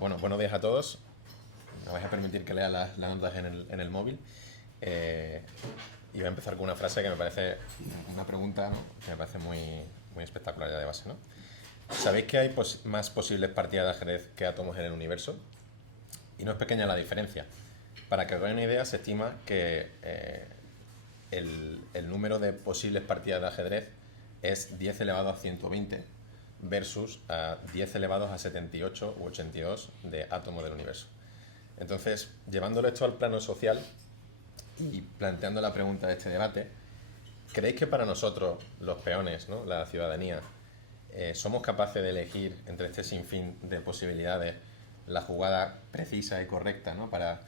Bueno, buenos días a todos. Me vais a permitir que lea las notas en el móvil. Eh, y voy a empezar con una frase que me parece, una pregunta, ¿no? Que me parece muy espectacular ya de base, ¿no? ¿Sabéis que hay más posibles partidas de ajedrez que átomos en el universo? Y no es pequeña la diferencia. Para que os hagáis una idea, se estima que el número de posibles partidas de ajedrez es 10 elevado a 120 versus a 10 elevado a 78 u 82 de átomos del universo. Entonces, llevándolo esto al plano social y planteando la pregunta de este debate, ¿creéis que para nosotros, los peones, ¿no? La ciudadanía, somos capaces de elegir entre este sinfín de posibilidades la jugada precisa y correcta, ¿no? para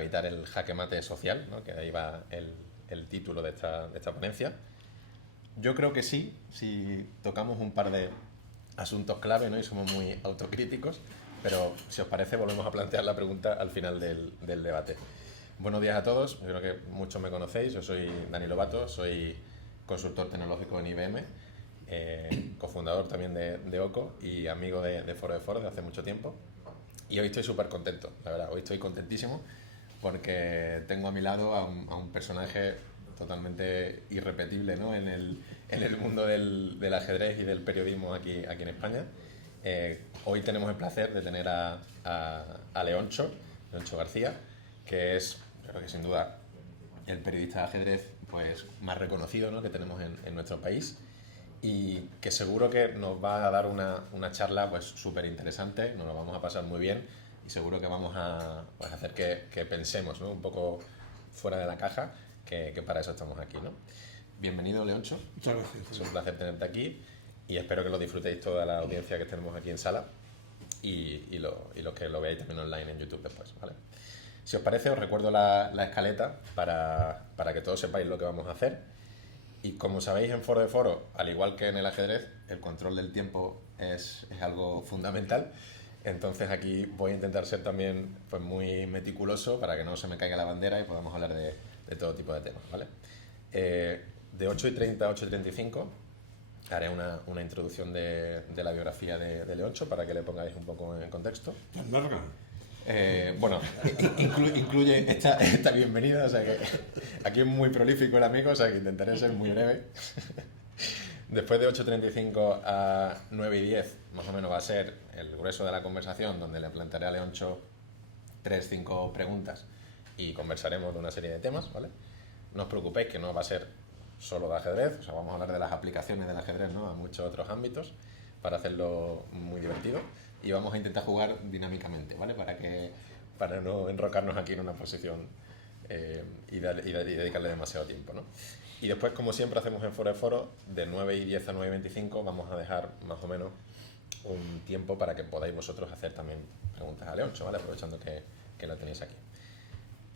evitar el jaque mate social, ¿no? Que ahí va el título de esta ponencia? Yo creo que sí, si tocamos un par de asuntos clave, ¿no? Y somos muy autocríticos, pero si os parece volvemos a plantear la pregunta al final del debate. Buenos días a todos, yo creo que muchos me conocéis, yo soy Dani Lobato, soy consultor tecnológico en IBM, cofundador también de OCO y amigo de Foro de Foro de hace mucho tiempo. Y hoy estoy súper contento, la verdad, hoy estoy contentísimo porque tengo a mi lado a un personaje totalmente irrepetible, ¿no? en el mundo del ajedrez y del periodismo aquí en España. Hoy tenemos el placer de tener a Leoncho García, que es, creo que sin duda, el periodista de ajedrez pues, más reconocido, ¿no? que tenemos en nuestro país, y que seguro que nos va a dar una charla pues súper interesante, nos lo vamos a pasar muy bien y seguro que vamos a pues, hacer que pensemos, ¿no? Un poco fuera de la caja, que para eso estamos aquí, ¿no? Bienvenido, Leoncho. Muchas gracias. Es un placer tenerte aquí y espero que lo disfrutéis toda la audiencia que tenemos aquí en sala y los que lo veáis también online en YouTube después, ¿vale? Si os parece, os recuerdo la escaleta para que todos sepáis lo que vamos a hacer. Y como sabéis, en Foro de Foro, al igual que en el ajedrez, el control del tiempo es algo fundamental. Entonces aquí voy a intentar ser también pues, muy meticuloso para que no se me caiga la bandera y podamos hablar de todo tipo de temas, ¿vale? De 8:30 a 8:35 haré una introducción de la biografía de Leoncho para que le pongáis un poco en contexto. ¿Tan larga? Bueno, incluye esta bienvenida, o sea que aquí es muy prolífico el amigo, o sea que intentaré ser muy breve. Después de 8:35 a 9:10, más o menos va a ser el grueso de la conversación, donde le plantearé a Leoncho 3-5 preguntas y conversaremos de una serie de temas, ¿vale? No os preocupéis que no va a ser solo de ajedrez, o sea, vamos a hablar de las aplicaciones del ajedrez, ¿no? A muchos otros ámbitos, para hacerlo muy divertido. Y vamos a intentar jugar dinámicamente, ¿vale? Para no enrocarnos aquí en una posición y dedicarle demasiado tiempo, ¿no? Y después, como siempre hacemos en Foro de Foro, de 9:10 a 9:25 vamos a dejar más o menos un tiempo para que podáis vosotros hacer también preguntas a Leoncho, ¿vale? Aprovechando que lo tenéis aquí.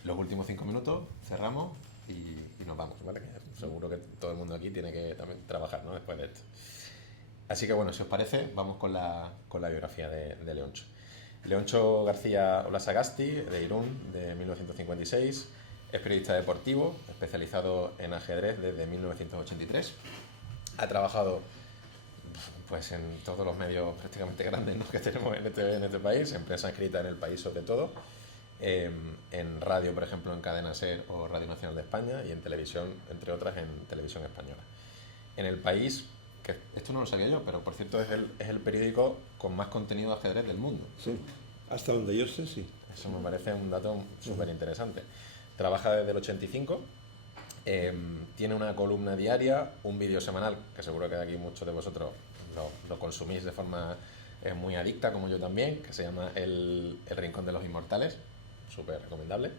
Los últimos 5 minutos cerramos y nos vamos, ¿vale? Que seguro que todo el mundo aquí tiene que también trabajar, ¿no? Después de esto. Así que bueno, si os parece, vamos con la biografía de Leoncho. Leoncho García Olasagasti, de Irún, de 1956, es periodista deportivo, especializado en ajedrez desde 1983. Ha trabajado pues, en todos los medios prácticamente grandes, ¿no? que tenemos en este país, en prensa escrita en El País sobre todo, en radio, por ejemplo, en Cadena SER o Radio Nacional de España, y en televisión, entre otras, en Televisión Española. En El País, que esto no lo sabía yo, pero por cierto es el periódico con más contenido de ajedrez del mundo. Sí, hasta donde yo sé, sí. Eso me parece un dato súper interesante. Trabaja desde el 85, tiene una columna diaria, un vídeo semanal, que seguro que de aquí muchos de vosotros lo consumís de forma muy adicta, como yo también, que se llama El Rincón de los Inmortales, súper recomendable.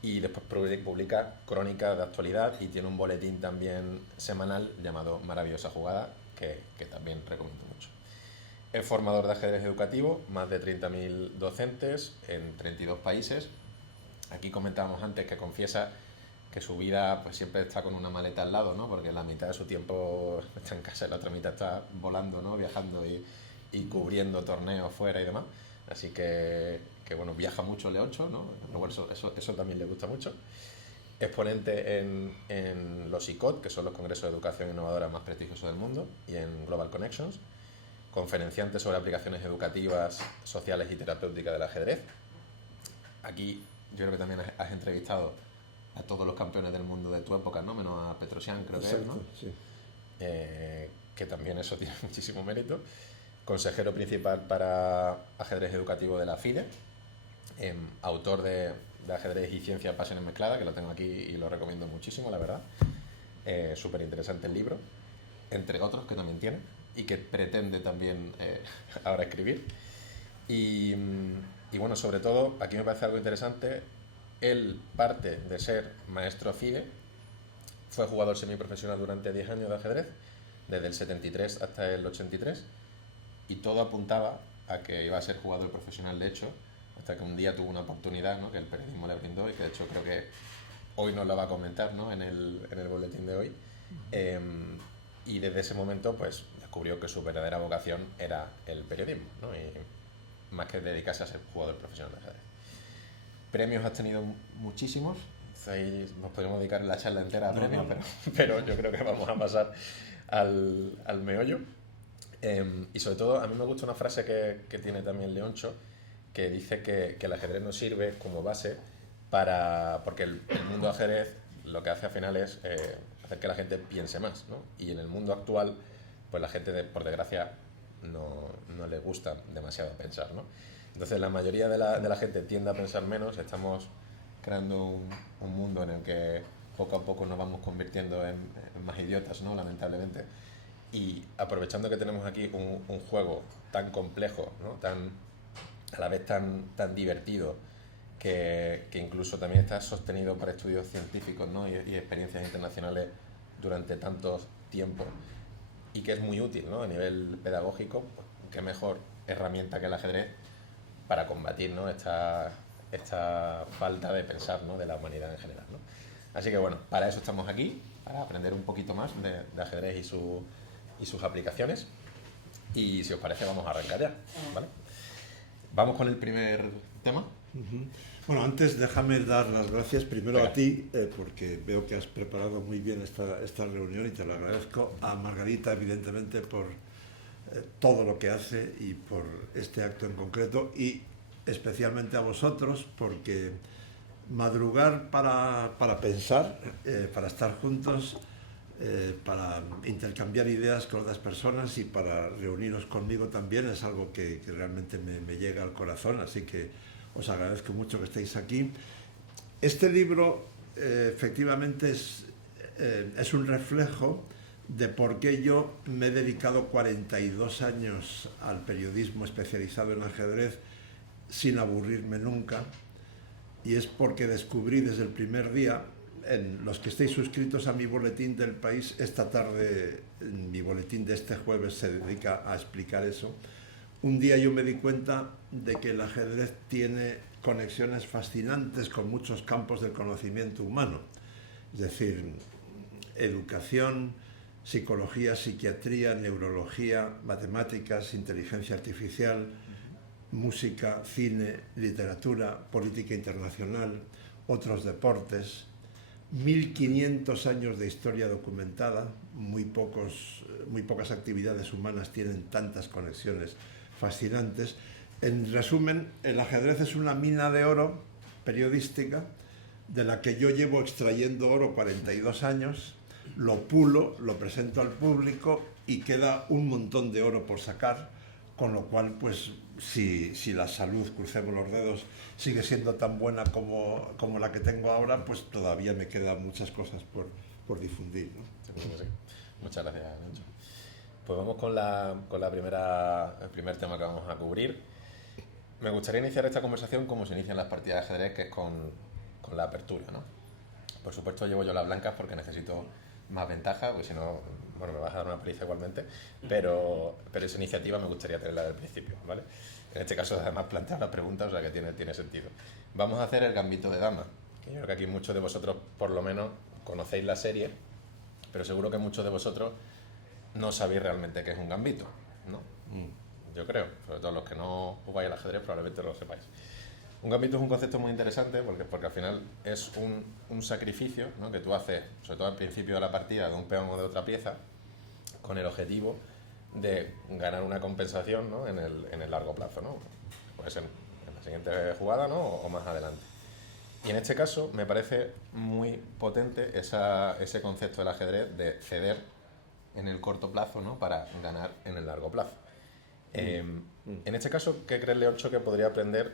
Y después publica crónicas de actualidad y tiene un boletín también semanal llamado Maravillosa Jugada, que también recomiendo mucho. Es formador de ajedrez educativo, más de 30.000 docentes en 32 países. Aquí comentábamos antes que confiesa que su vida pues siempre está con una maleta al lado, ¿no? Porque la mitad de su tiempo está en casa y la otra mitad está volando, ¿no? Viajando y cubriendo torneos fuera y demás. Así que bueno, viaja mucho Leoncho, ¿no? Luego eso también le gusta mucho. Es ponente en los ICOT, que son los congresos de educación innovadora más prestigiosos del mundo, y en Global Connections. conferenciante sobre aplicaciones educativas, sociales y terapéuticas del ajedrez. Aquí yo creo que también has entrevistado a todos los campeones del mundo de tu época, ¿no? Menos a Petrosian, creo que es, ¿no? Sí. Que también eso tiene muchísimo mérito. Consejero principal para ajedrez educativo de la FIDE, autor de Ajedrez y Ciencia Pasiones Mezcladas, que lo tengo aquí y lo recomiendo muchísimo, la verdad. Súper interesante el libro, entre otros que también tiene y que pretende también ahora escribir. Y bueno, sobre todo, aquí me parece algo interesante, él parte de ser maestro FIDE, fue jugador semiprofesional durante 10 años de ajedrez, desde el 73 hasta el 83, y todo apuntaba a que iba a ser jugador profesional, de hecho, hasta que un día tuvo una oportunidad, ¿no?, que el periodismo le brindó y que de hecho creo que hoy nos la va a comentar, ¿no?, en el boletín de hoy. Y desde ese momento pues descubrió que su verdadera vocación era el periodismo, ¿no?, y más que dedicarse a ser jugador profesional de ajedrez. Premios has tenido muchísimos, ahí nos podríamos dedicar la charla entera a premios, pero yo creo que vamos a pasar al meollo. Y sobre todo a mí me gusta una frase que tiene también Leoncho, que dice que el ajedrez nos sirve como base porque el mundo de ajedrez lo que hace al final es hacer que la gente piense más, ¿no? Y en el mundo actual pues la gente por desgracia no le gusta demasiado pensar, ¿no? Entonces la mayoría de la gente tiende a pensar menos. Estamos creando un mundo en el que poco a poco nos vamos convirtiendo en más idiotas, ¿no?, lamentablemente. Y aprovechando que tenemos aquí un juego tan complejo, ¿no?, a la vez tan divertido, que incluso también está sostenido por estudios científicos, ¿no?, y experiencias internacionales durante tanto tiempo, y que es muy útil, ¿no?, a nivel pedagógico, pues, qué mejor herramienta que el ajedrez para combatir, ¿no?, esta falta de pensar, ¿no?, de la humanidad en general, ¿no? Así que bueno, para eso estamos aquí, para aprender un poquito más de ajedrez y sus aplicaciones. Y si os parece vamos a arrancar ya, ¿vale? Vamos con el primer tema. Bueno, antes déjame dar las gracias primero Venga. a ti, porque veo que has preparado muy bien esta reunión y te lo agradezco. A Margarita, evidentemente, por todo lo que hace y por este acto en concreto, y especialmente a vosotros, porque madrugar para pensar, para estar juntos, para intercambiar ideas con otras personas y para reuniros conmigo también es algo que realmente me llega al corazón, así que os agradezco mucho que estéis aquí. Este libro efectivamente es un reflejo de por qué yo me he dedicado 42 años al periodismo especializado en ajedrez sin aburrirme nunca, y es porque descubrí desde el primer día, en los que estéis suscritos a mi boletín del País, esta tarde, en mi boletín de este jueves se dedica a explicar eso. Un día yo me di cuenta de que el ajedrez tiene conexiones fascinantes con muchos campos del conocimiento humano, es decir, educación, psicología, psiquiatría, neurología, matemáticas, inteligencia artificial, música, cine, literatura, política internacional, otros deportes. 1500 años de historia documentada, muy pocas actividades humanas tienen tantas conexiones fascinantes. En resumen, el ajedrez es una mina de oro periodística de la que yo llevo extrayendo oro 42 años, lo pulo, lo presento al público y queda un montón de oro por sacar, con lo cual, pues, si la salud, crucemos los dedos, sigue siendo tan buena como la que tengo ahora, pues todavía me quedan muchas cosas por difundir, ¿no? Sí. Muchas gracias, Nacho. Pues vamos con el primer tema que vamos a cubrir. Me gustaría iniciar esta conversación como se inician las partidas de ajedrez, que es con la apertura, ¿no? Por supuesto llevo yo las blancas porque necesito más ventaja, porque si no, bueno, me vas a dar una paliza igualmente, pero esa iniciativa me gustaría tenerla del principio, ¿vale? En este caso además plantear la pregunta, o sea que tiene sentido. Vamos a hacer el gambito de dama, que yo creo que aquí muchos de vosotros por lo menos conocéis la serie, pero seguro que muchos de vosotros no sabéis realmente qué es un gambito, ¿no? Yo creo, sobre todo los que no jugáis al ajedrez probablemente lo sepáis. Un gambito es un concepto muy interesante porque al final es un sacrificio, ¿no?, que tú haces, sobre todo al principio de la partida, de un peón o de otra pieza, con el objetivo de ganar una compensación, ¿no? en el largo plazo, ¿no? Puede ser en la siguiente jugada, ¿no? o más adelante. Y en este caso me parece muy potente ese concepto del ajedrez de ceder en el corto plazo, ¿no? Para ganar en el largo plazo. En este caso, ¿qué crees, Leoncho, que podría aprender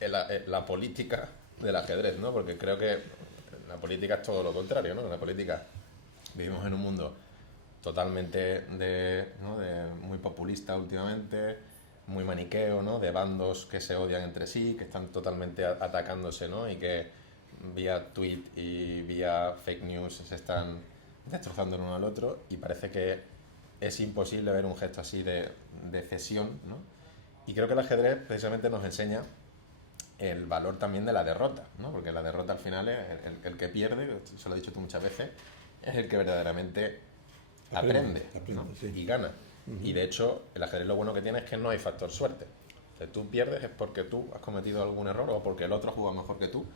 la política del ajedrez, ¿no? Porque creo que la política es todo lo contrario, ¿no? En la política vivimos en un mundo totalmente ¿no? de muy populista últimamente, muy maniqueo, ¿no? De bandos que se odian entre sí, que están totalmente atacándose, ¿no? Y que vía tweet y vía fake news se están destrozando el uno al otro, y parece que es imposible ver un gesto así de cesión, ¿no? Y creo que el ajedrez precisamente nos enseña el valor también de la derrota, ¿no? Porque la derrota al final es el que pierde, se lo he dicho tú muchas veces, es el que verdaderamente aprende, ¿no? Sí. Y gana. Y de hecho, el ajedrez lo bueno que tiene es que no hay factor suerte. Si tú pierdes es porque tú has cometido algún error o porque el otro juega mejor que tú,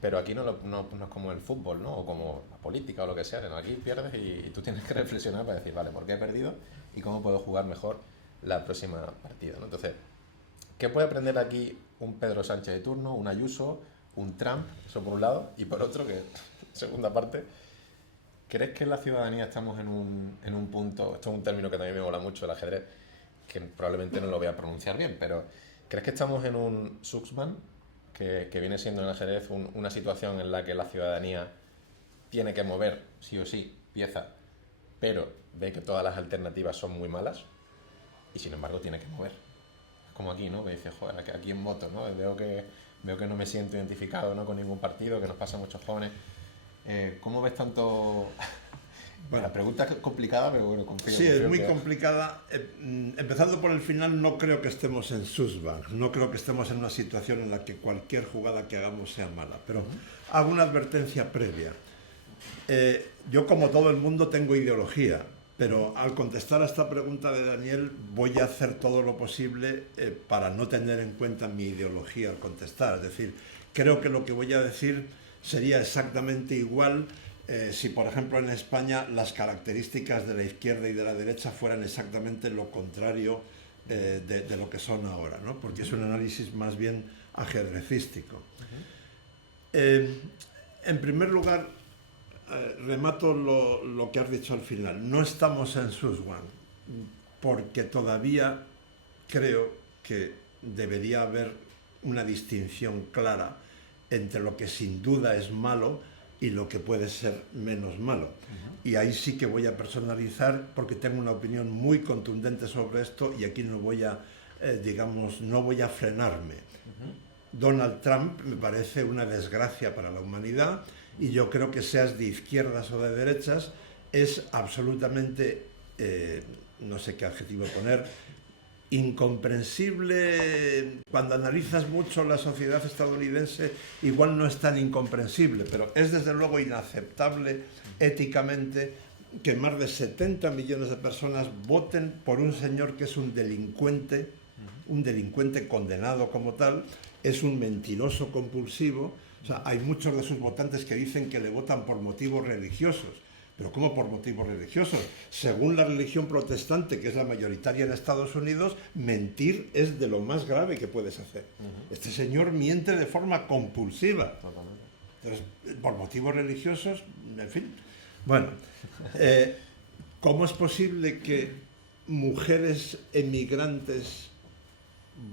pero aquí no es como el fútbol, ¿no? O como la política o lo que sea, sino aquí pierdes y tú tienes que reflexionar para decir, vale, ¿por qué he perdido? Y cómo puedo jugar mejor la próxima partida, ¿no? Entonces, ¿qué puede aprender aquí un Pedro Sánchez de turno, un Ayuso, un Trump? Eso por un lado. Y por otro, que segunda parte, ¿crees que en la ciudadanía estamos en un punto, esto es un término que también me mola mucho, el ajedrez, que probablemente no lo voy a pronunciar bien, pero ¿crees que estamos en un Suxban, que viene siendo en el ajedrez una situación en la que la ciudadanía tiene que mover, sí o sí, pieza, pero ve que todas las alternativas son muy malas y sin embargo tiene que mover? Es como aquí, ¿no? Que dice, joder, aquí en voto, ¿no? Veo que no me siento identificado, ¿no? Con ningún partido, que nos pasa a muchos jóvenes. ¿Cómo ves tanto? Bueno, la pregunta es complicada, pero bueno, confío. Sí, es muy complicada. Empezando por el final, no creo que estemos en Susban, no creo que estemos en una situación en la que cualquier jugada que hagamos sea mala, pero hago una advertencia previa. Yo, como todo el mundo, tengo ideología, pero al contestar a esta pregunta de Daniel voy a hacer todo lo posible para no tener en cuenta mi ideología al contestar. Es decir, creo que lo que voy a decir sería exactamente igual si, por ejemplo, en España las características de la izquierda y de la derecha fueran exactamente lo contrario de lo que son ahora, ¿no? Porque es un análisis más bien ajedrecístico. En primer lugar, remato lo que has dicho al final. No estamos en Suswan, porque todavía creo que debería haber una distinción clara entre lo que sin duda es malo y lo que puede ser menos malo. Y ahí sí que voy a personalizar, porque tengo una opinión muy contundente sobre esto y aquí no voy a, no voy a frenarme. Donald Trump me parece una desgracia para la humanidad y yo creo que seas de izquierdas o de derechas es absolutamente, no sé qué adjetivo poner, incomprensible. Cuando analizas mucho la sociedad estadounidense, igual no es tan incomprensible, pero es desde luego inaceptable éticamente que más de 70 millones de personas voten por un señor que es un delincuente condenado como tal, es un mentiroso compulsivo. O sea, hay muchos de sus votantes que dicen que le votan por motivos religiosos. ¿Pero cómo por motivos religiosos? Según la religión protestante, que es la mayoritaria en Estados Unidos, mentir es de lo más grave que puedes hacer. Este señor miente de forma compulsiva. Entonces, por motivos religiosos, en fin. Bueno, ¿cómo es posible que mujeres emigrantes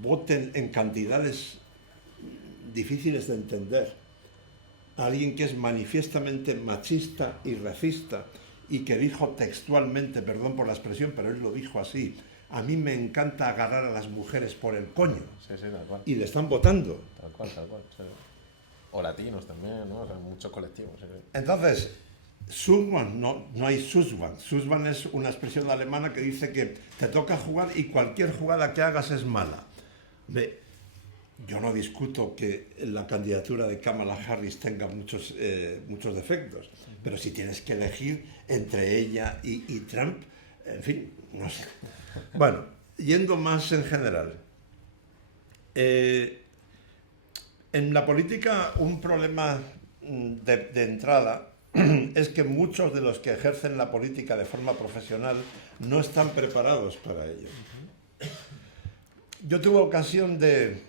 voten en cantidades difíciles de entender? Alguien que es manifiestamente machista y racista y que dijo textualmente, perdón por la expresión, pero él lo dijo así: a mí me encanta agarrar a las mujeres por el coño. Sí, tal cual. Y le están votando. Tal cual. Sí. O latinos también, ¿no? O sea, muchos colectivos. Sí. Entonces, Susban, no hay Susban. Susban es una expresión alemana que dice que te toca jugar y cualquier jugada que hagas es mala. Yo no discuto que la candidatura de Kamala Harris tenga muchos defectos, pero si tienes que elegir entre ella y Trump, en fin, no sé. Bueno, yendo más en general. En la política, un problema de entrada es que muchos de los que ejercen la política de forma profesional no están preparados para ello. Yo tuve ocasión de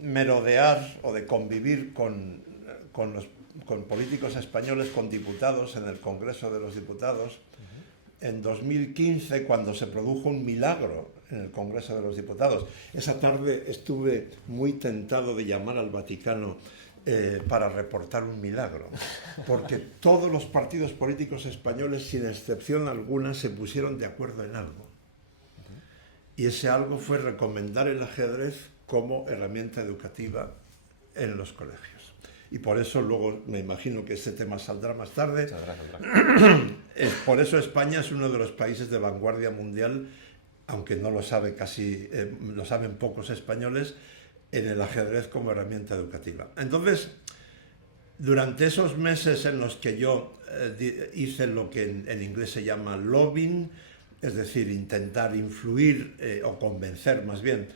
merodear o de convivir con políticos españoles, con diputados en el Congreso de los Diputados, en 2015, cuando se produjo un milagro en el Congreso de los Diputados. Esa tarde estuve muy tentado de llamar al Vaticano para reportar un milagro, porque todos los partidos políticos españoles, sin excepción alguna, se pusieron de acuerdo en algo. Y ese algo fue recomendar el ajedrez como herramienta educativa en los colegios. Y por eso luego me imagino que este tema saldrá más tarde. Por eso España es uno de los países de vanguardia mundial, aunque no lo sabe lo saben pocos españoles, en el ajedrez como herramienta educativa. Entonces, durante esos meses en los que yo hice lo que en inglés se llama lobbying, es decir, intentar influir o convencer más bien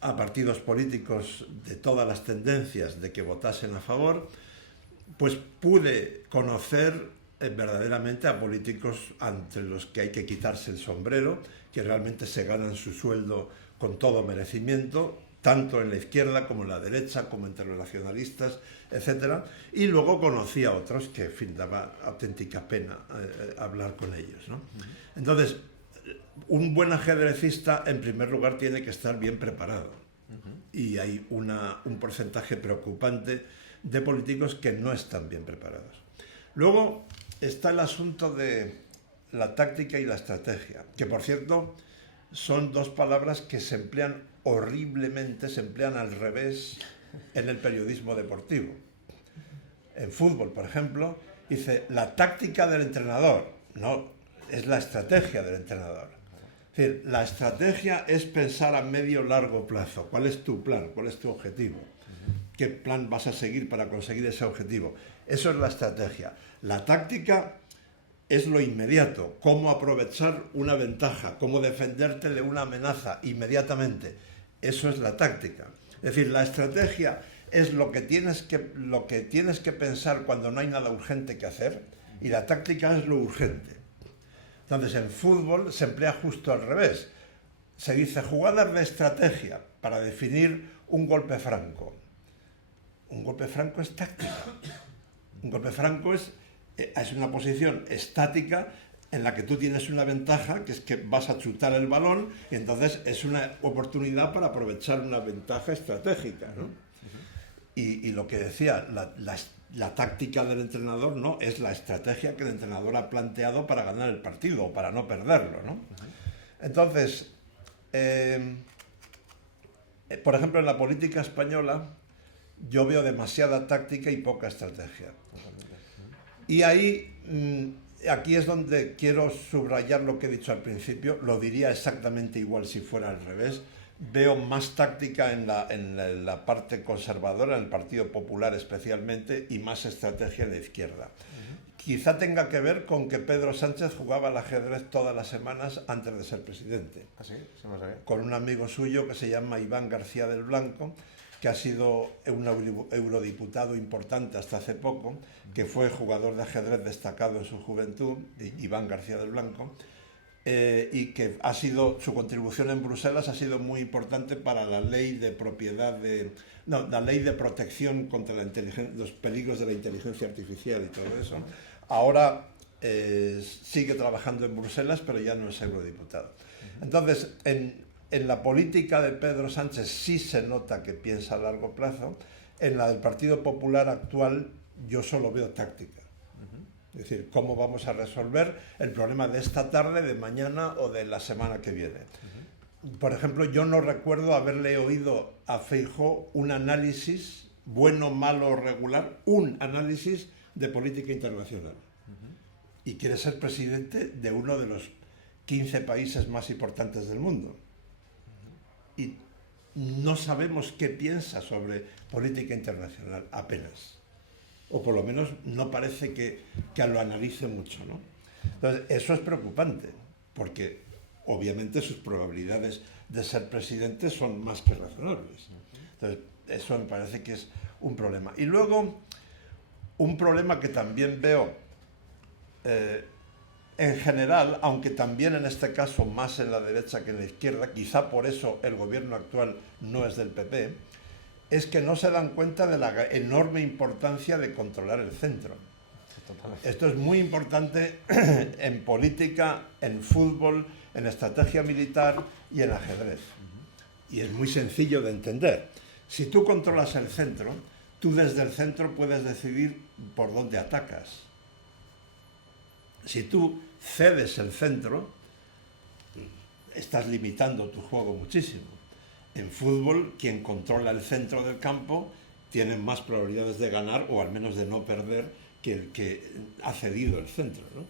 a partidos políticos de todas las tendencias de que votasen a favor, pues pude conocer verdaderamente a políticos ante los que hay que quitarse el sombrero, que realmente se ganan su sueldo con todo merecimiento, tanto en la izquierda como en la derecha, como entre los nacionalistas, etc. Y luego conocí a otros que, en fin, daba auténtica pena hablar con ellos, ¿no? Entonces, un buen ajedrecista, en primer lugar, tiene que estar bien preparado. Y hay un porcentaje preocupante de políticos que no están bien preparados. Luego está el asunto de la táctica y la estrategia, que, por cierto, son dos palabras que se emplean horriblemente, se emplean al revés en el periodismo deportivo. En fútbol, por ejemplo, dice la táctica del entrenador. No, es la estrategia del entrenador. Es decir, la estrategia es pensar a medio largo plazo. ¿Cuál es tu plan? ¿Cuál es tu objetivo? ¿Qué plan vas a seguir para conseguir ese objetivo? Eso es la estrategia. La táctica es lo inmediato, cómo aprovechar una ventaja, cómo defenderte de una amenaza inmediatamente. Eso es la táctica. Es decir, la estrategia es lo que tienes que pensar cuando no hay nada urgente que hacer, y la táctica es lo urgente. Entonces, en fútbol se emplea justo al revés. Se dice jugadas de estrategia para definir un golpe franco. Un golpe franco es táctica. Un golpe franco es una posición estática en la que tú tienes una ventaja, que es que vas a chutar el balón, y entonces es una oportunidad para aprovechar una ventaja estratégica, ¿no? Y lo que decía, la táctica del entrenador no es la estrategia que el entrenador ha planteado para ganar el partido o para no perderlo, ¿no? Entonces, por ejemplo, en la política española yo veo demasiada táctica y poca estrategia. Y aquí es donde quiero subrayar lo que he dicho al principio. Lo diría exactamente igual si fuera al revés. Veo más táctica en la parte conservadora, en el Partido Popular especialmente, y más estrategia en la izquierda. Quizá tenga que ver con que Pedro Sánchez jugaba al ajedrez todas las semanas antes de ser presidente. ¿Ah, sí? Eso no sabía. Con un amigo suyo que se llama Iván García del Blanco, que ha sido un eurodiputado importante hasta hace poco, que fue jugador de ajedrez destacado en su juventud, Iván García del Blanco, y que su contribución en Bruselas ha sido muy importante para la ley de la ley de protección contra los peligros de la inteligencia artificial y todo eso. Ahora sigue trabajando en Bruselas, pero ya no es eurodiputado. Entonces, en la política de Pedro Sánchez sí se nota que piensa a largo plazo. En la del Partido Popular actual yo solo veo táctica. Es decir, cómo vamos a resolver el problema de esta tarde, de mañana o de la semana que viene. Por ejemplo, yo no recuerdo haberle oído a Feijóo un análisis, bueno, malo o regular, un análisis de política internacional. Y quiere ser presidente de uno de los 15 países más importantes del mundo. Y no sabemos qué piensa sobre política internacional, apenas. O por lo menos no parece que lo analice mucho, ¿no? Entonces, eso es preocupante, porque obviamente sus probabilidades de ser presidente son más que razonables. Entonces, eso me parece que es un problema. Y luego, Un problema que también veo en general, aunque también en este caso más en la derecha que en la izquierda, quizá por eso el gobierno actual no es del PP, es que no se dan cuenta de la enorme importancia de controlar el centro. Esto es muy importante en política, en fútbol, en estrategia militar y en ajedrez. Y es muy sencillo de entender. Si tú controlas el centro, tú desde el centro puedes decidir por dónde atacas. Si tú cedes el centro, estás limitando tu juego muchísimo. En fútbol, quien controla el centro del campo tiene más probabilidades de ganar o al menos de no perder que el que ha cedido el centro, ¿no?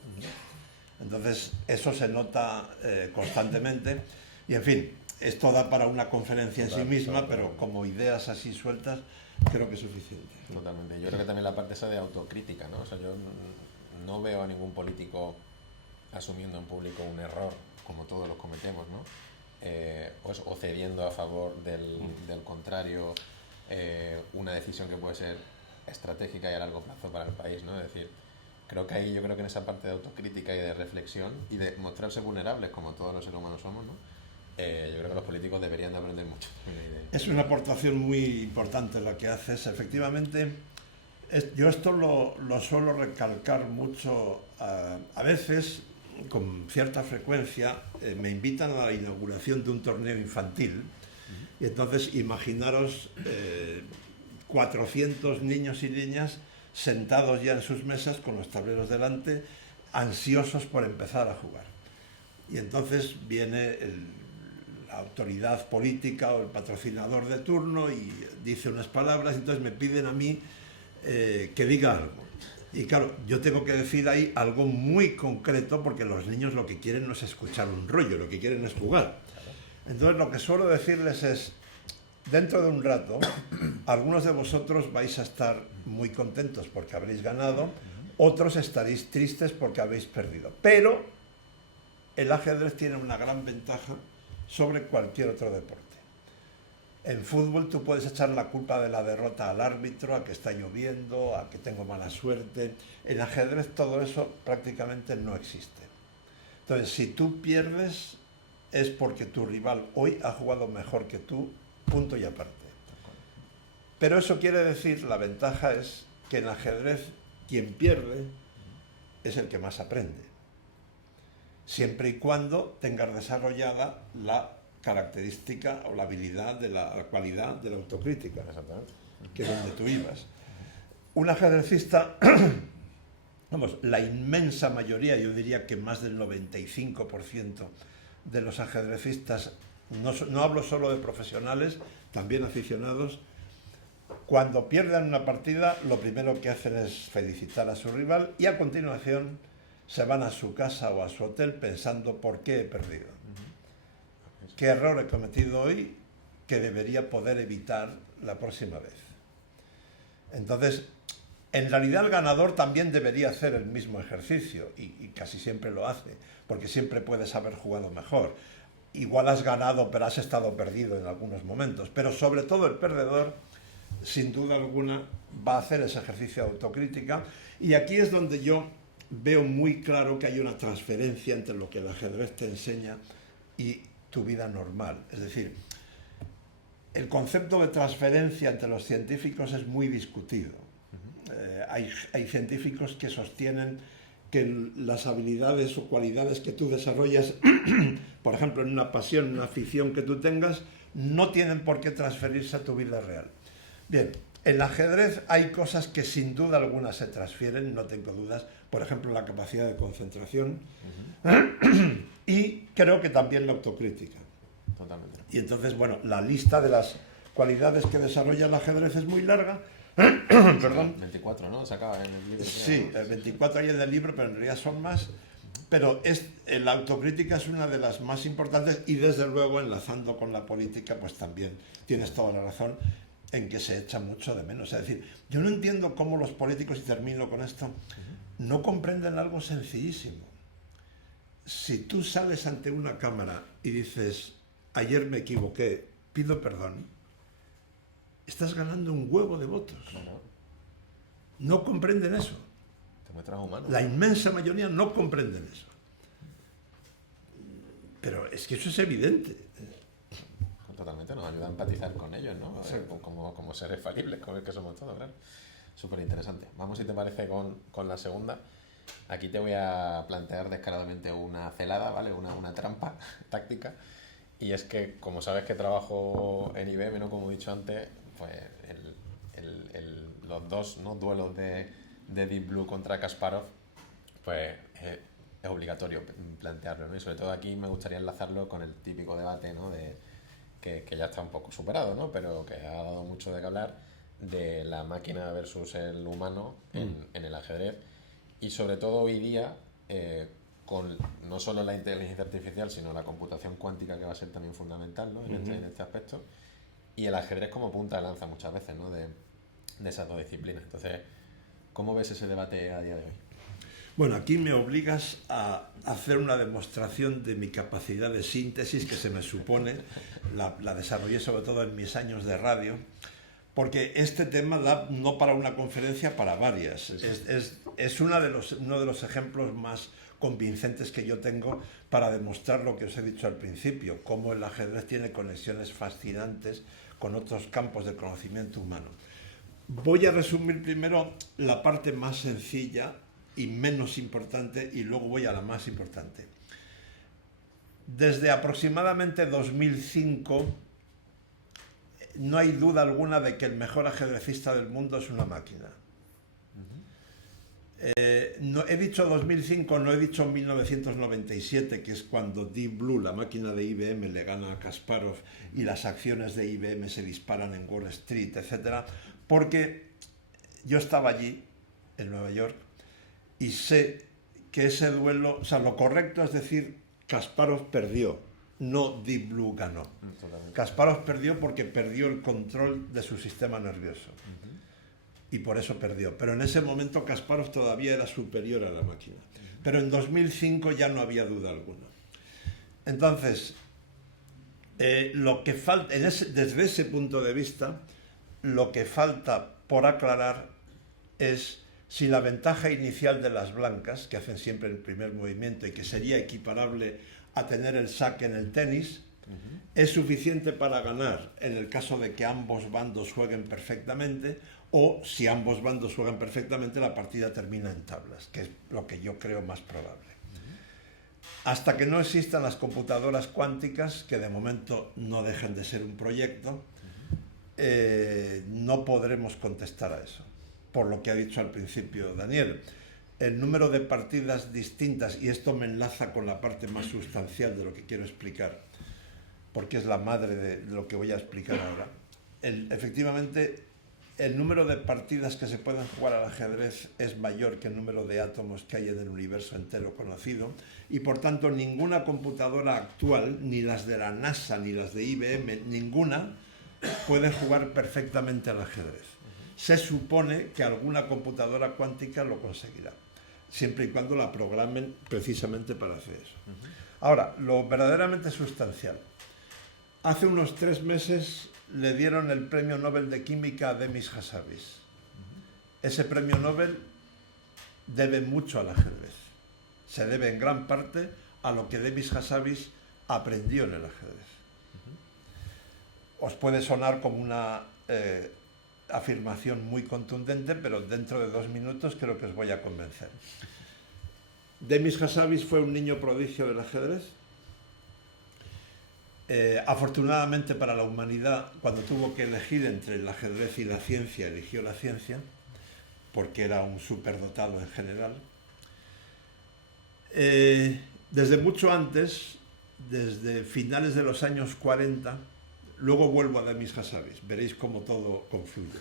Entonces, eso se nota constantemente. Y, en fin, esto da para una conferencia en sí misma, pero como ideas así sueltas, creo que es suficiente. Totalmente. Yo creo que también la parte esa de autocrítica, ¿no? O sea, yo no veo a ningún político asumiendo en público un error, como todos los cometemos, ¿no? O cediendo a favor del contrario una decisión que puede ser estratégica y a largo plazo para el país, ¿no? Es decir, creo que yo creo que en esa parte de autocrítica y de reflexión y de mostrarse vulnerables como todos los seres humanos somos, ¿no? Yo creo que los políticos deberían de aprender mucho. Es una aportación muy importante la que haces, efectivamente. Yo esto lo suelo recalcar mucho, a veces, con cierta frecuencia, me invitan a la inauguración de un torneo infantil y entonces imaginaros 400 niños y niñas sentados ya en sus mesas con los tableros delante, ansiosos por empezar a jugar. Y entonces viene la autoridad política o el patrocinador de turno y dice unas palabras, y entonces me piden a mí que diga algo. Y claro, yo tengo que decir ahí algo muy concreto porque los niños lo que quieren no es escuchar un rollo, lo que quieren es jugar. Entonces lo que suelo decirles es, dentro de un rato, algunos de vosotros vais a estar muy contentos porque habréis ganado, otros estaréis tristes porque habéis perdido. Pero el ajedrez tiene una gran ventaja sobre cualquier otro deporte. En fútbol tú puedes echar la culpa de la derrota al árbitro, a que está lloviendo, a que tengo mala suerte. En ajedrez todo eso prácticamente no existe. Entonces, si tú pierdes es porque tu rival hoy ha jugado mejor que tú, punto y aparte. Pero eso quiere decir, la ventaja es que en ajedrez quien pierde es el que más aprende. Siempre y cuando tengas desarrollada la característica o la habilidad de la cualidad de la autocrítica, que es donde tú ibas. Un ajedrecista, vamos, la inmensa mayoría, yo diría que más del 95% de los ajedrecistas, no hablo solo de profesionales, también aficionados, cuando pierden una partida, lo primero que hacen es felicitar a su rival y a continuación se van a su casa o a su hotel pensando por qué he perdido. ¿Qué error he cometido hoy que debería poder evitar la próxima vez? Entonces, en realidad el ganador también debería hacer el mismo ejercicio y casi siempre lo hace, porque siempre puedes haber jugado mejor. Igual has ganado, pero has estado perdido en algunos momentos. Pero sobre todo el perdedor, sin duda alguna, va a hacer ese ejercicio de autocrítica. Y aquí es donde yo veo muy claro que hay una transferencia entre lo que el ajedrez te enseña y tu vida normal. Es decir, el concepto de transferencia entre los científicos es muy discutido. Hay científicos que sostienen que las habilidades o cualidades que tú desarrollas, por ejemplo, en una pasión, en una afición que tú tengas, no tienen por qué transferirse a tu vida real. Bien, en el ajedrez hay cosas que sin duda alguna se transfieren, no tengo dudas, por ejemplo, la capacidad de concentración, y creo que también la autocrítica. Totalmente. Y entonces, bueno, la lista de las cualidades que desarrolla el ajedrez es muy larga. Perdón. 24, ¿no? Se acaba en el libro. Sí, 24 hay en el libro, pero en realidad son más. Pero la autocrítica es una de las más importantes y desde luego enlazando con la política, pues también tienes toda la razón en que se echa mucho de menos. Es decir, yo no entiendo cómo los políticos, y termino con esto, no comprenden algo sencillísimo. Si tú sales ante una cámara y dices, ayer me equivoqué, pido perdón, estás ganando un huevo de votos. no comprenden eso. Te muestras humano. La inmensa mayoría no comprenden eso. Pero es que eso es evidente. Totalmente, nos ayuda a empatizar con ellos, ¿no? Como seres falibles, como es que somos todos, claro. Súper interesante. Vamos, si te parece, con la segunda. Aquí te voy a plantear descaradamente una celada, ¿vale? Una trampa táctica. Y es que, como sabes que trabajo en IBM, ¿no? Como he dicho antes, pues los dos, ¿no? Duelos de Deep Blue contra Kasparov, pues es obligatorio plantearlo, ¿no? Y sobre todo aquí me gustaría enlazarlo con el típico debate, ¿no? Que ya está un poco superado, ¿no? Pero que ha dado mucho de qué hablar, de la máquina versus el humano en el ajedrez. Y sobre todo hoy día, con no solo la inteligencia artificial, sino la computación cuántica, que va a ser también fundamental, ¿no? en este aspecto. Y el ajedrez como punta de lanza muchas veces, ¿no? de esas dos disciplinas. Entonces, ¿cómo ves ese debate a día de hoy? Bueno, aquí me obligas a hacer una demostración de mi capacidad de síntesis que se me supone, la desarrollé sobre todo en mis años de radio, porque este tema da no para una conferencia, para varias. Sí, sí. Es uno de los ejemplos más convincentes que yo tengo para demostrar lo que os he dicho al principio, cómo el ajedrez tiene conexiones fascinantes con otros campos del conocimiento humano. Voy a resumir primero la parte más sencilla y menos importante, y luego voy a la más importante. Desde aproximadamente 2005 no hay duda alguna de que el mejor ajedrecista del mundo es una máquina. No, he dicho 2005, no he dicho 1997, que es cuando Deep Blue, la máquina de IBM, le gana a Kasparov y las acciones de IBM se disparan en Wall Street, etc. Porque yo estaba allí, en Nueva York, y sé que ese duelo, o sea, lo correcto es decir, Kasparov perdió, no Deep Blue ganó. Kasparov perdió porque perdió el control de su sistema nervioso. Y por eso perdió. Pero en ese momento Kasparov todavía era superior a la máquina. Pero en 2005 ya no había duda alguna. Entonces, lo que falta, desde ese punto de vista, lo que falta por aclarar es si la ventaja inicial de las blancas, que hacen siempre el primer movimiento y que sería equiparable a tener el saque en el tenis, es suficiente para ganar en el caso de que ambos bandos jueguen perfectamente, o si ambos bandos juegan perfectamente la partida termina en tablas, que es lo que yo creo más probable. Hasta que no existan las computadoras cuánticas, que de momento no dejan de ser un proyecto, no podremos contestar a eso. Por lo que ha dicho al principio Daniel, el número de partidas distintas, y esto me enlaza con la parte más sustancial de lo que quiero explicar, porque es la madre de lo que voy a explicar ahora. Efectivamente, el número de partidas que se pueden jugar al ajedrez es mayor que el número de átomos que hay en el universo entero conocido, y por tanto ninguna computadora actual, ni las de la NASA ni las de IBM, ninguna puede jugar perfectamente al ajedrez. Se supone que alguna computadora cuántica lo conseguirá, siempre y cuando la programen precisamente para hacer eso. Ahora, lo verdaderamente sustancial. Hace unos 3 meses le dieron el premio Nobel de Química a Demis Hassabis. Ese premio Nobel debe mucho al ajedrez. Se debe en gran parte a lo que Demis Hassabis aprendió en el ajedrez. Os puede sonar como una afirmación muy contundente, pero dentro de 2 minutos creo que os voy a convencer. Demis Hassabis fue un niño prodigio del ajedrez. Afortunadamente para la humanidad, cuando tuvo que elegir entre el ajedrez y la ciencia, eligió la ciencia, porque era un superdotado en general. Desde mucho antes, desde finales de los años 40, luego vuelvo a Demis Hassabis, veréis cómo todo confluye.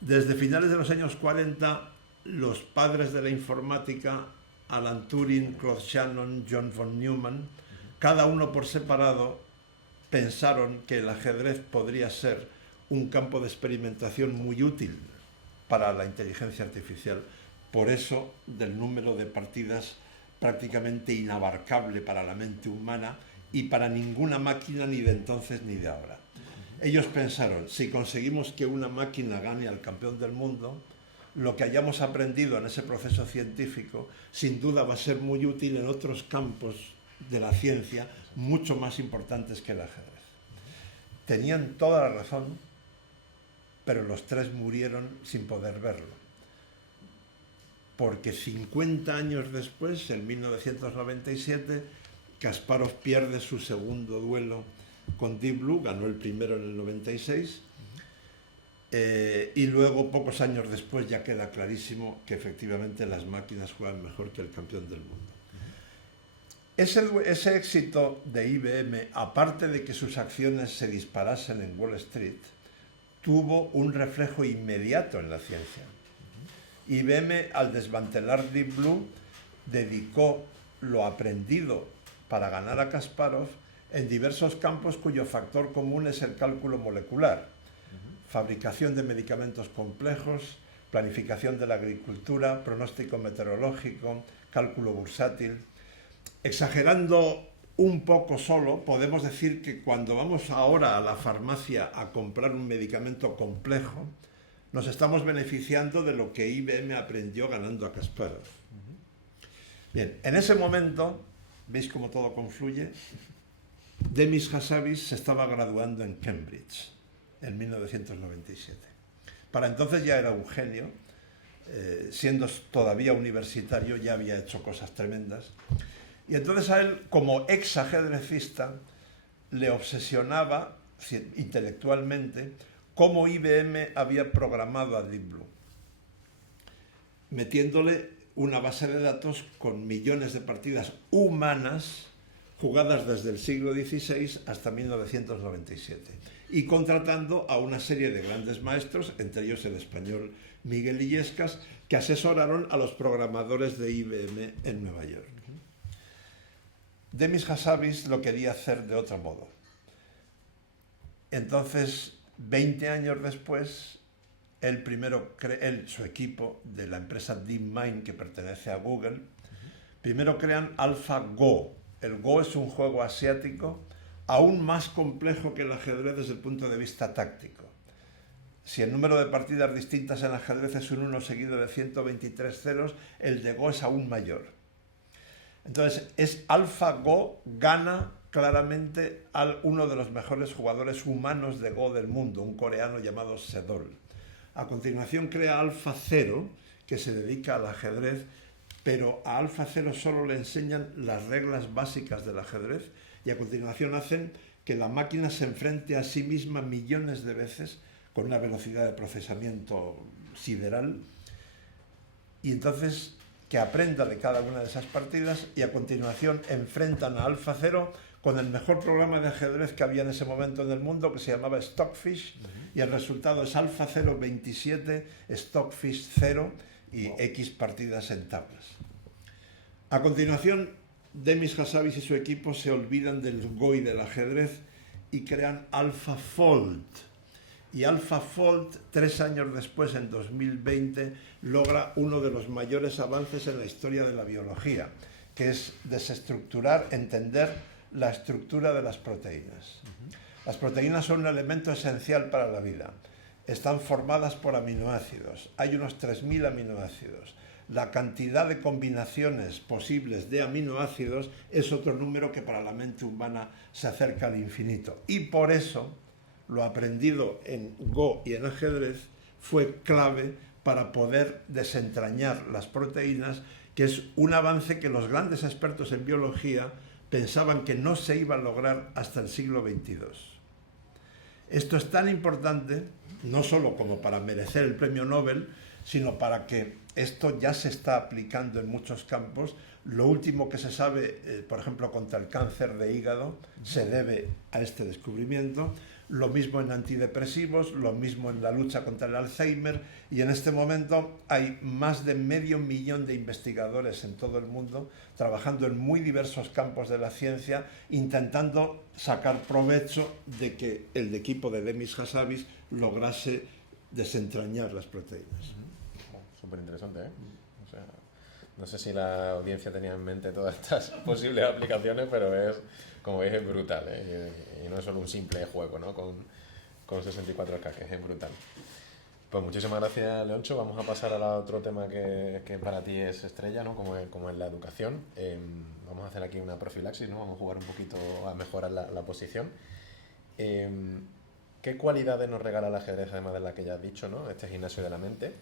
Desde finales de los años 40, los padres de la informática, Alan Turing, Claude Shannon, John von Neumann, cada uno por separado pensaron que el ajedrez podría ser un campo de experimentación muy útil para la inteligencia artificial. Por eso, del número de partidas prácticamente inabarcable para la mente humana y para ninguna máquina ni de entonces ni de ahora. Ellos pensaron, si conseguimos que una máquina gane al campeón del mundo, lo que hayamos aprendido en ese proceso científico, sin duda va a ser muy útil en otros campos de la ciencia mucho más importantes que el ajedrez. Tenían toda la razón, pero los tres murieron sin poder verlo. Porque 50 años después, en 1997, Kasparov pierde su segundo duelo con Deep Blue, ganó el primero en el 96, y luego, pocos años después, ya queda clarísimo que efectivamente las máquinas juegan mejor que el campeón del mundo. Ese éxito de IBM, aparte de que sus acciones se disparasen en Wall Street, tuvo un reflejo inmediato en la ciencia. IBM, al desmantelar Deep Blue, dedicó lo aprendido para ganar a Kasparov en diversos campos cuyo factor común es el cálculo molecular. Fabricación de medicamentos complejos, planificación de la agricultura, pronóstico meteorológico, cálculo bursátil. Exagerando un poco solo, podemos decir que cuando vamos ahora a la farmacia a comprar un medicamento complejo, nos estamos beneficiando de lo que IBM aprendió ganando a Kasparov. Bien, en ese momento, ¿veis cómo todo confluye? Demis Hassabis se estaba graduando en Cambridge en 1997. Para entonces ya era un genio, siendo todavía universitario ya había hecho cosas tremendas. Y entonces a él, como ex ajedrecista, le obsesionaba intelectualmente cómo IBM había programado a Deep Blue, metiéndole una base de datos con millones de partidas humanas jugadas desde el siglo XVI hasta 1997 y contratando a una serie de grandes maestros, entre ellos el español Miguel Illescas, que asesoraron a los programadores de IBM en Nueva York. Demis Hassabis lo quería hacer de otro modo. Entonces, 20 años después, su equipo de la empresa DeepMind, que pertenece a Google, primero crean AlphaGo. El Go es un juego asiático aún más complejo que el ajedrez desde el punto de vista táctico. Si el número de partidas distintas en ajedrez es un 1 seguido de 123 ceros, el de Go es aún mayor. Entonces, AlphaGo gana claramente a uno de los mejores jugadores humanos de Go del mundo, un coreano llamado Sedol. A continuación crea AlphaZero, que se dedica al ajedrez, pero a AlphaZero solo le enseñan las reglas básicas del ajedrez y a continuación hacen que la máquina se enfrente a sí misma millones de veces con una velocidad de procesamiento sideral y entonces que aprenda de cada una de esas partidas y a continuación enfrentan a AlphaZero con el mejor programa de ajedrez que había en ese momento en el mundo, que se llamaba Stockfish, y el resultado es AlphaZero 27, Stockfish 0 y X partidas en tablas. A continuación, Demis Hassabis y su equipo se olvidan del Go y del ajedrez y crean AlphaFold. Y AlphaFold, 3 años después, en 2020, logra uno de los mayores avances en la historia de la biología, que es desestructurar, entender la estructura de las proteínas. Las proteínas son un elemento esencial para la vida. Están formadas por aminoácidos. Hay unos 3.000 aminoácidos. La cantidad de combinaciones posibles de aminoácidos es otro número que para la mente humana se acerca al infinito. Y por eso lo aprendido en Go y en ajedrez fue clave para poder desentrañar las proteínas, que es un avance que los grandes expertos en biología pensaban que no se iba a lograr hasta el siglo XXII. Esto es tan importante, no solo como para merecer el premio Nobel, sino para que esto ya se está aplicando en muchos campos. Lo último que se sabe, por ejemplo, contra el cáncer de hígado, se debe a este descubrimiento. Lo mismo en antidepresivos, lo mismo en la lucha contra el Alzheimer, y en este momento hay más de 500.000 de investigadores en todo el mundo trabajando en muy diversos campos de la ciencia, intentando sacar provecho de que el equipo de Demis Hassabis lograse desentrañar las proteínas. Súper interesante, ¿eh? O sea, no sé si la audiencia tenía en mente todas estas posibles aplicaciones, pero es, como veis, es brutal, ¿eh? Y no es solo un simple juego, ¿no? Con 64 escaques, es brutal. Pues muchísimas gracias, Leoncho. Vamos a pasar al otro tema que para ti es estrella, ¿no? Como es la educación. Vamos a hacer aquí una profilaxis, ¿no? Vamos a jugar un poquito a mejorar la posición. ¿Qué cualidades nos regala el ajedrez, además de la que ya has dicho, ¿no? Este gimnasio de la mente.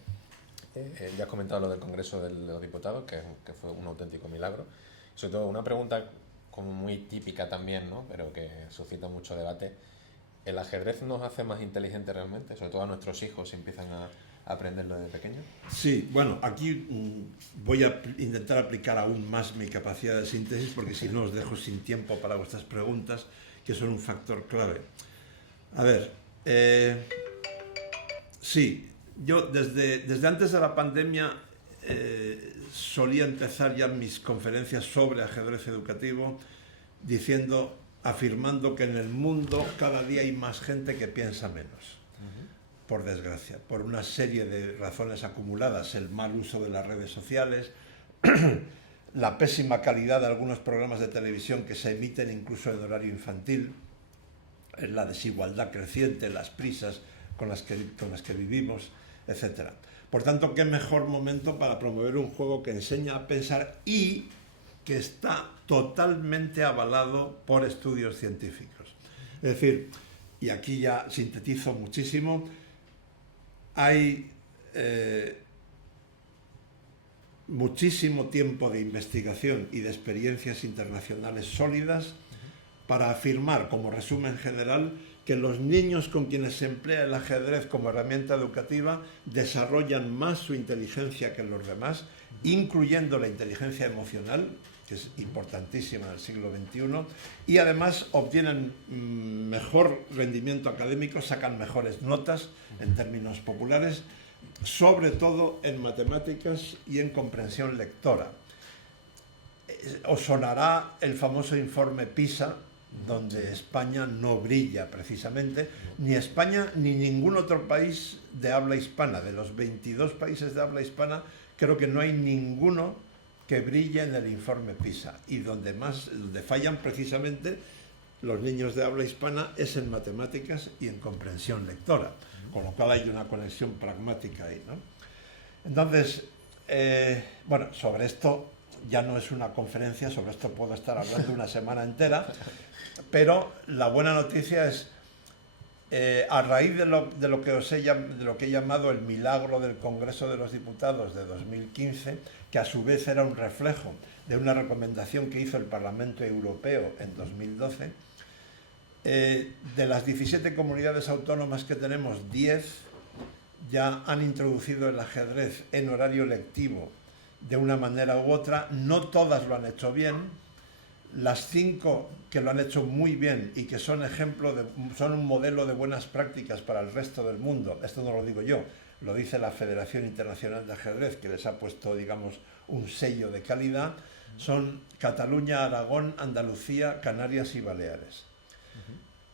Ya has comentado lo del Congreso de los Diputados, que fue un auténtico milagro. Sobre todo una pregunta como muy típica también, ¿no? Pero que suscita mucho debate. ¿El ajedrez nos hace más inteligentes realmente? Sobre todo a nuestros hijos si empiezan a aprenderlo desde pequeños. Sí, bueno, aquí voy a intentar aplicar aún más mi capacidad de síntesis, porque si no os dejo sin tiempo para vuestras preguntas, que son un factor clave. A ver, sí, yo desde antes de la pandemia solía empezar ya mis conferencias sobre ajedrez educativo afirmando que en el mundo cada día hay más gente que piensa menos, por desgracia, por una serie de razones acumuladas, el mal uso de las redes sociales, la pésima calidad de algunos programas de televisión que se emiten incluso en horario infantil, la desigualdad creciente, las prisas con las que vivimos, etc. Por tanto, qué mejor momento para promover un juego que enseña a pensar y que está totalmente avalado por estudios científicos. Es decir, y aquí ya sintetizo muchísimo, hay muchísimo tiempo de investigación y de experiencias internacionales sólidas para afirmar, como resumen general, que los niños con quienes se emplea el ajedrez como herramienta educativa desarrollan más su inteligencia que los demás, incluyendo la inteligencia emocional, que es importantísima en el siglo XXI, y además obtienen mejor rendimiento académico, sacan mejores notas en términos populares, sobre todo en matemáticas y en comprensión lectora. Os sonará el famoso informe PISA, donde España no brilla precisamente, ni España ni ningún otro país de habla hispana. De los 22 países de habla hispana, creo que no hay ninguno que brille en el informe PISA, y donde fallan precisamente los niños de habla hispana es en matemáticas y en comprensión lectora, con lo cual hay una conexión pragmática ahí, ¿no? Entonces, bueno, sobre esto ya no es una conferencia, sobre esto puedo estar hablando una semana entera, pero la buena noticia es, a raíz de lo que he llamado el milagro del Congreso de los Diputados de 2015, que a su vez era un reflejo de una recomendación que hizo el Parlamento Europeo en 2012, de las 17 comunidades autónomas que tenemos, 10 ya han introducido el ajedrez en horario lectivo de una manera u otra. No todas lo han hecho bien. Las 5 que lo han hecho muy bien y que son un modelo de buenas prácticas para el resto del mundo, esto no lo digo yo, lo dice la Federación Internacional de Ajedrez, que les ha puesto, digamos, un sello de calidad, son Cataluña, Aragón, Andalucía, Canarias y Baleares.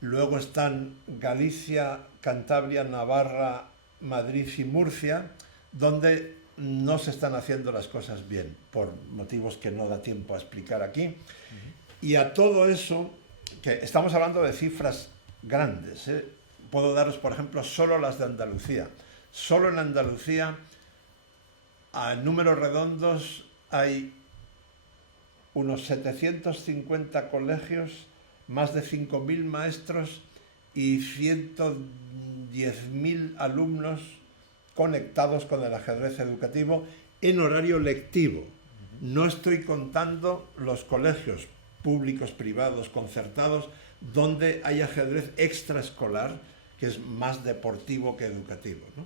Luego están Galicia, Cantabria, Navarra, Madrid y Murcia, donde no se están haciendo las cosas bien, por motivos que no da tiempo a explicar aquí. Y a todo eso, que estamos hablando de cifras grandes, ¿eh? Puedo daros, por ejemplo, solo las de Andalucía. Solo en Andalucía, a números redondos, hay unos 750 colegios, más de 5.000 maestros y 110.000 alumnos conectados con el ajedrez educativo en horario lectivo. No estoy contando los colegios públicos, privados, concertados, donde hay ajedrez extraescolar, que es más deportivo que educativo, ¿no?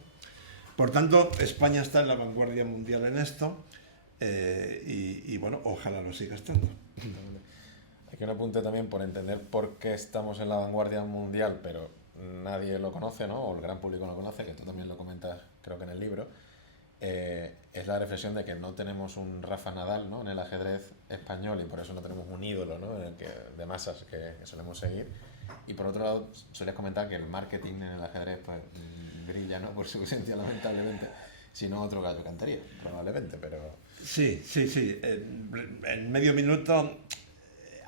Por tanto, España está en la vanguardia mundial en esto, y bueno, ojalá lo siga estando. Aquí un apunte también por entender por qué estamos en la vanguardia mundial, pero nadie lo conoce, ¿no? O el gran público no lo conoce, que tú también lo comentas, creo que en el libro. Es la reflexión de que no tenemos un Rafa Nadal, ¿no?, en el ajedrez español, y por eso no tenemos un ídolo, ¿no?, de masas que solemos seguir. Y por otro lado, sueles comentar que el marketing en el ajedrez pues brilla, ¿no?, por su ausencia, lamentablemente. Si no, otro gallo cantaría, probablemente, pero... Sí. En medio minuto,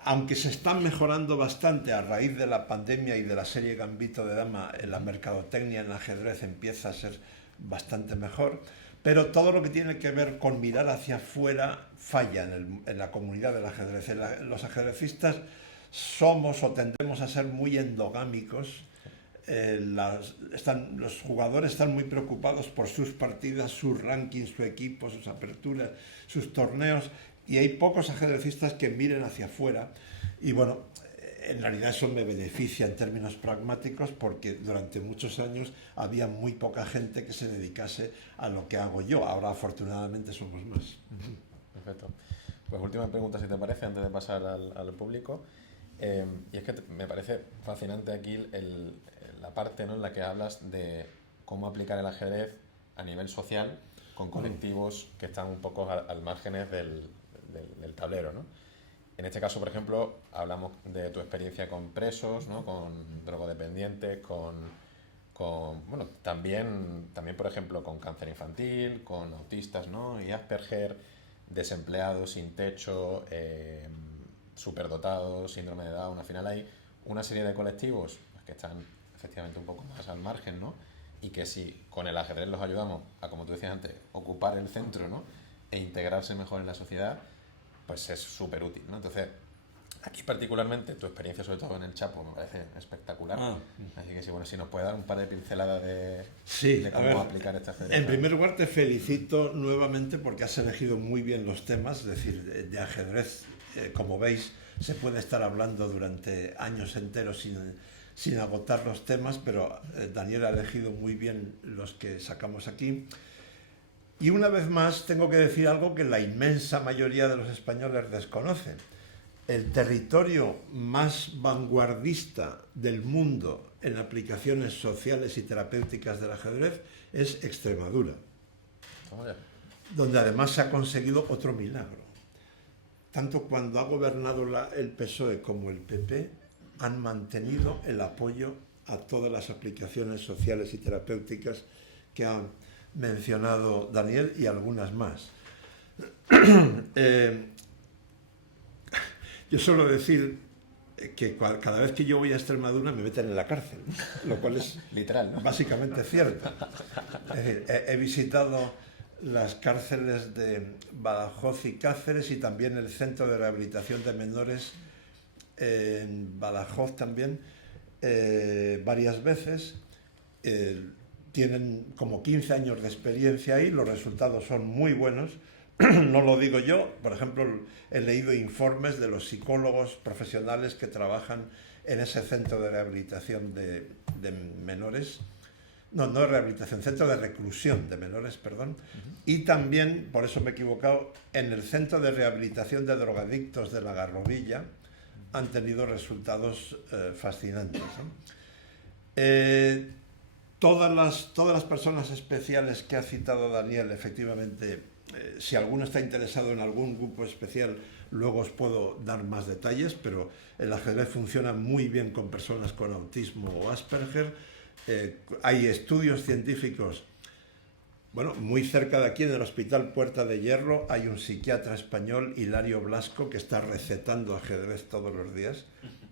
aunque se están mejorando bastante a raíz de la pandemia y de la serie Gambito de Dama, la mercadotecnia en el ajedrez empieza a ser bastante mejor, pero todo lo que tiene que ver con mirar hacia afuera falla en la comunidad del ajedrez. Los ajedrecistas somos o tendemos a ser muy endogámicos. Los jugadores están muy preocupados por sus partidas, sus rankings, su equipo, sus aperturas, sus torneos, y hay pocos ajedrecistas que miren hacia afuera. Y bueno, en realidad eso me beneficia en términos pragmáticos, porque durante muchos años había muy poca gente que se dedicase a lo que hago yo. Ahora afortunadamente somos más. Perfecto. Pues última pregunta, si te parece, antes de pasar al público. Y es que me parece fascinante aquí la parte, ¿no?, en la que hablas de cómo aplicar el ajedrez a nivel social con colectivos que están un poco al márgenes del tablero, ¿no? En este caso, por ejemplo, hablamos de tu experiencia con presos, ¿no?, con drogodependientes, bueno, también, por ejemplo, con cáncer infantil, con autistas, ¿no?, y Asperger, desempleados, sin techo, superdotados, síndrome de Down. Al final hay una serie de colectivos pues, que están efectivamente un poco más al margen, ¿no? Y que si con el ajedrez los ayudamos a, como tú decías antes, ocupar el centro, ¿no?, e integrarse mejor en la sociedad, pues es súper útil, ¿no? Entonces, aquí particularmente tu experiencia, sobre todo en el Chapo, me parece espectacular. Así que sí, bueno, si nos puedes dar un par de pinceladas de cómo aplicar esta ajedrez. En primer lugar, te felicito nuevamente porque has elegido muy bien los temas. Es decir, de ajedrez, como veis, se puede estar hablando durante años enteros sin agotar los temas, pero Daniel ha elegido muy bien los que sacamos aquí. Y una vez más tengo que decir algo que la inmensa mayoría de los españoles desconocen. El territorio más vanguardista del mundo en aplicaciones sociales y terapéuticas del ajedrez es Extremadura, donde además se ha conseguido otro milagro. Tanto cuando ha gobernado el PSOE como el PP han mantenido el apoyo a todas las aplicaciones sociales y terapéuticas que ha mencionado Daniel y algunas más. Yo suelo decir que cada vez que yo voy a Extremadura me meten en la cárcel, lo cual es literal, ¿no?, básicamente cierto. Es decir, he visitado las cárceles de Badajoz y Cáceres y también el centro de rehabilitación de menores en Badajoz también varias veces. Tienen como 15 años de experiencia ahí, los resultados son muy buenos. No lo digo yo, por ejemplo, he leído informes de los psicólogos profesionales que trabajan en ese centro de rehabilitación de menores, no de rehabilitación, centro de reclusión de menores, perdón, y también, por eso me he equivocado, en el centro de rehabilitación de drogadictos de la Garrovilla han tenido resultados fascinantes, ¿no? Todas las personas especiales que ha citado Daniel, efectivamente, si alguno está interesado en algún grupo especial, luego os puedo dar más detalles, pero el ajedrez funciona muy bien con personas con autismo o Asperger. Hay estudios científicos, bueno, muy cerca de aquí, en el Hospital Puerta de Hierro, hay un psiquiatra español, Hilario Blasco, que está recetando ajedrez todos los días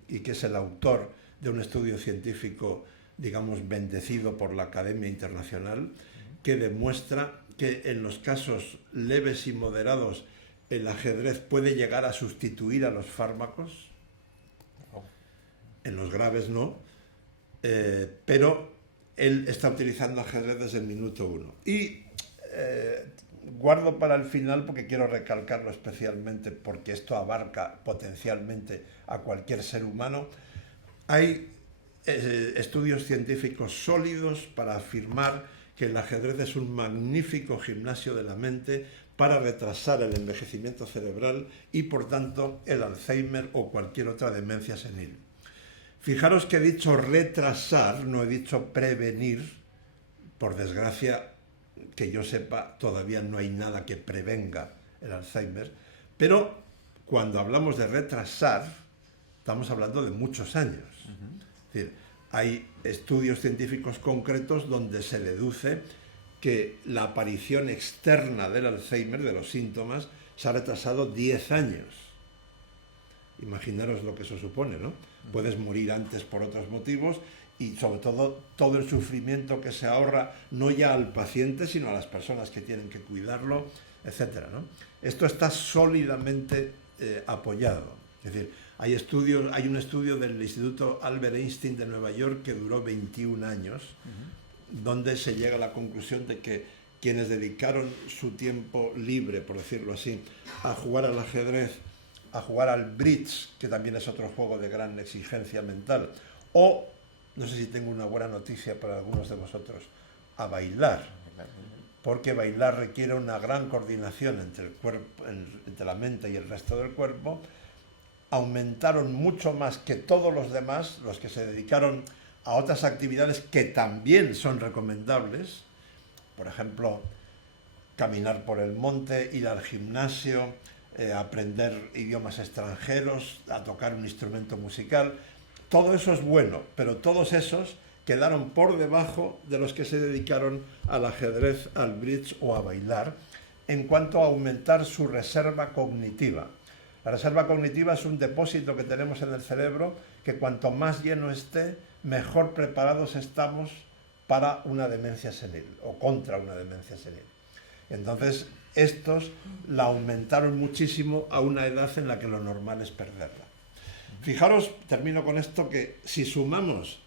y que es el autor de un estudio científico, digamos, bendecido por la Academia Internacional, que demuestra que en los casos leves y moderados el ajedrez puede llegar a sustituir a los fármacos, en los graves no, pero él está utilizando ajedrez desde el minuto 1. Y guardo para el final porque quiero recalcarlo especialmente, porque esto abarca potencialmente a cualquier ser humano. Hay estudios científicos sólidos para afirmar que el ajedrez es un magnífico gimnasio de la mente para retrasar el envejecimiento cerebral y, por tanto, el Alzheimer o cualquier otra demencia senil. Fijaros que he dicho retrasar, no he dicho prevenir. Por desgracia, que yo sepa, todavía no hay nada que prevenga el Alzheimer, pero cuando hablamos de retrasar, estamos hablando de muchos años. Es decir, hay estudios científicos concretos donde se deduce que la aparición externa del Alzheimer, de los síntomas, se ha retrasado 10 años. Imaginaros lo que eso supone, ¿no? Puedes morir antes por otros motivos y sobre todo el sufrimiento que se ahorra no ya al paciente, sino a las personas que tienen que cuidarlo, etcétera, ¿no? Esto está sólidamente apoyado. Es decir, hay un estudio del Instituto Albert Einstein de Nueva York que duró 21 años, donde se llega a la conclusión de que quienes dedicaron su tiempo libre, por decirlo así, a jugar al ajedrez, a jugar al bridge, que también es otro juego de gran exigencia mental, o, no sé si tengo una buena noticia para algunos de vosotros, a bailar, porque bailar requiere una gran coordinación entre el cuerpo, entre la mente y el resto del cuerpo, aumentaron mucho más que todos los demás, los que se dedicaron a otras actividades que también son recomendables, por ejemplo, caminar por el monte, ir al gimnasio, aprender idiomas extranjeros, a tocar un instrumento musical. Todo eso es bueno, pero todos esos quedaron por debajo de los que se dedicaron al ajedrez, al bridge o a bailar, en cuanto a aumentar su reserva cognitiva. La reserva cognitiva es un depósito que tenemos en el cerebro que cuanto más lleno esté, mejor preparados estamos para una demencia senil o contra una demencia senil. Entonces, estos la aumentaron muchísimo a una edad en la que lo normal es perderla. Fijaros, termino con esto, que si sumamos,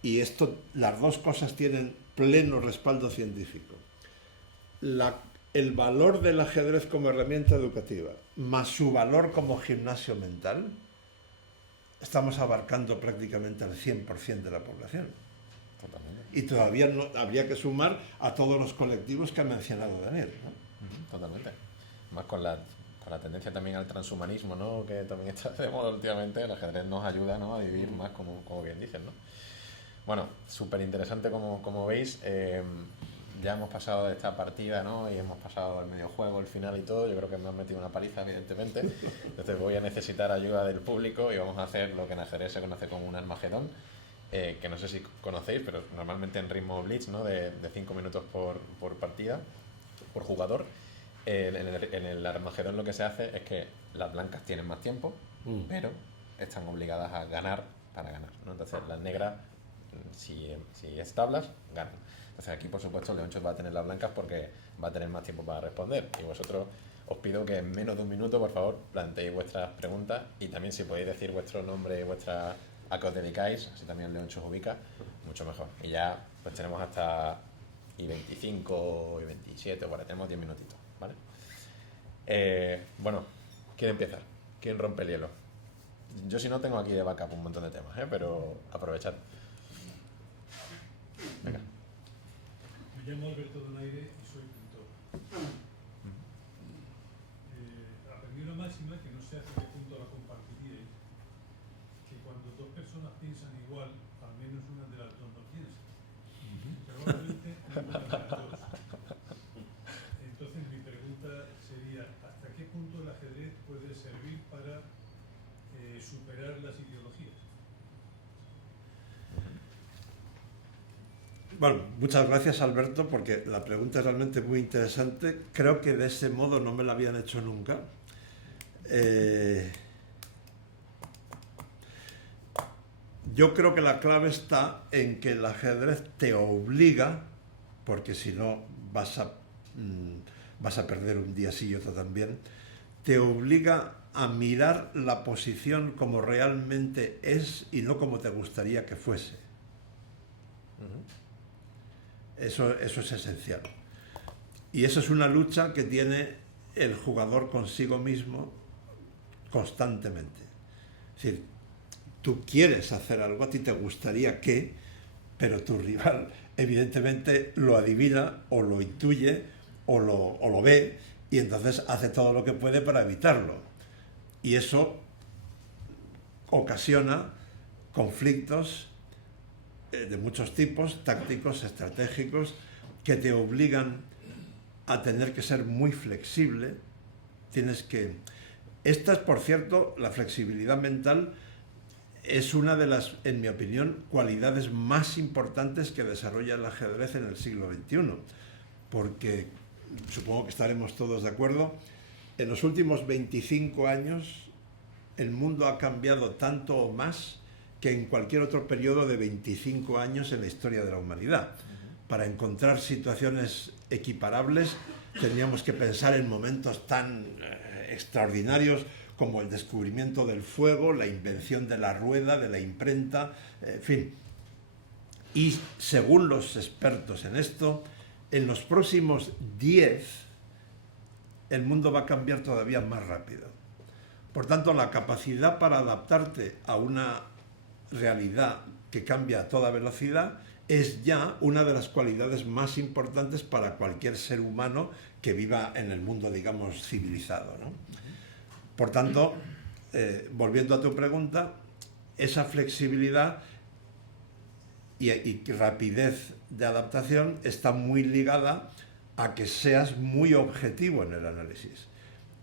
y esto, las dos cosas tienen pleno respaldo científico, el valor del ajedrez como herramienta educativa, más su valor como gimnasio mental, estamos abarcando prácticamente al 100% de la población. Totalmente. Y todavía no, habría que sumar a todos los colectivos que ha mencionado Daniel, ¿no? Totalmente. Más con la tendencia también al transhumanismo, ¿no? Que también está de moda últimamente, el ajedrez nos ayuda, ¿no? A vivir más, como bien dicen, ¿no? Bueno, súper interesante como veis. Ya hemos pasado de esta partida, ¿no? Y hemos pasado al medio juego, el final y todo. Yo creo que me han metido una paliza, evidentemente. Entonces voy a necesitar ayuda del público y vamos a hacer lo que en ajedrez se conoce como un Armagedón, que no sé si conocéis, pero normalmente en ritmo blitz, ¿no? De 5 minutos por partida, por jugador. En el Armagedón lo que se hace es que las blancas tienen más tiempo, pero están obligadas a ganar para ganar, ¿no? Entonces las negras, si es tablas, ganan. Entonces aquí, por supuesto, Leonchos va a tener las blancas porque va a tener más tiempo para responder. Y vosotros os pido que en menos de un minuto, por favor, planteéis vuestras preguntas y también si podéis decir vuestro nombre y a qué os dedicáis, así también Leonchos ubica, mucho mejor. Y ya pues tenemos hasta y 25 y 27, bueno, tenemos 10 minutitos, ¿vale? Bueno, ¿quién empieza? ¿Quién rompe el hielo? Yo si no tengo aquí de backup un montón de temas, pero aprovechad. Venga. Me llamo Alberto Donaire y soy pintor. Aprendí una máxima que no sé hasta qué punto la compartiríais, que cuando dos personas piensan igual, al menos una de las dos no piensa. Probablemente ninguna de las dos. Entonces mi pregunta sería, ¿hasta qué punto el ajedrez puede servir para superar las ideologías? Bueno, muchas gracias, Alberto, porque la pregunta es realmente muy interesante. Creo que de ese modo no me la habían hecho nunca. Yo creo que la clave está en que el ajedrez te obliga, porque si no vas a perder un día sí y otro también, te obliga a mirar la posición como realmente es y no como te gustaría que fuese. Eso es esencial. Y eso es una lucha que tiene el jugador consigo mismo constantemente. Es decir, tú quieres hacer algo, a ti te gustaría que, pero tu rival evidentemente lo adivina o lo intuye o lo ve y entonces hace todo lo que puede para evitarlo. Y eso ocasiona conflictos de muchos tipos, tácticos, estratégicos, que te obligan a tener que ser muy flexible. Esta es, por cierto, la flexibilidad mental es una de las, en mi opinión, cualidades más importantes que desarrolla el ajedrez en el siglo XXI, porque supongo que estaremos todos de acuerdo, en los últimos 25 años el mundo ha cambiado tanto o más que en cualquier otro periodo de 25 años en la historia de la humanidad. Para encontrar situaciones equiparables teníamos que pensar en momentos tan extraordinarios como el descubrimiento del fuego, la invención de la rueda, de la imprenta, en fin. Y según los expertos en esto, en los próximos 10 el mundo va a cambiar todavía más rápido. Por tanto, la capacidad para adaptarte a una realidad que cambia a toda velocidad es ya una de las cualidades más importantes para cualquier ser humano que viva en el mundo, digamos, civilizado, ¿no? Por tanto, volviendo a tu pregunta, esa flexibilidad y rapidez de adaptación está muy ligada a que seas muy objetivo en el análisis.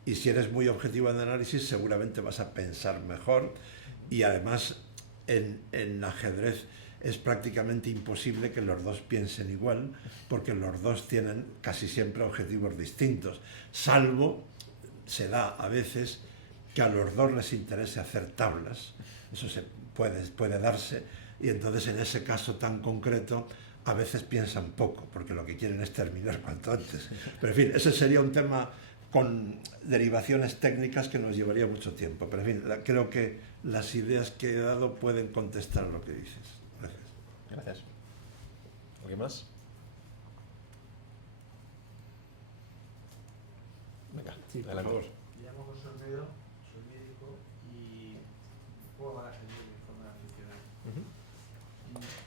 Y si eres muy objetivo en el análisis, seguramente vas a pensar mejor, y además en ajedrez es prácticamente imposible que los dos piensen igual, porque los dos tienen casi siempre objetivos distintos, salvo se da a veces que a los dos les interese hacer tablas, eso puede darse, y entonces en ese caso tan concreto a veces piensan poco, porque lo que quieren es terminar cuanto antes. Pero en fin, ese sería un tema con derivaciones técnicas que nos llevaría mucho tiempo. Pero en fin, creo que las ideas que he dado pueden contestar lo que dices. Gracias. Gracias. ¿Alguien más? Venga, Sí, por adelante. favor. Me llamo José Olmedo, soy médico y juego a la ajedrez de forma aficionada.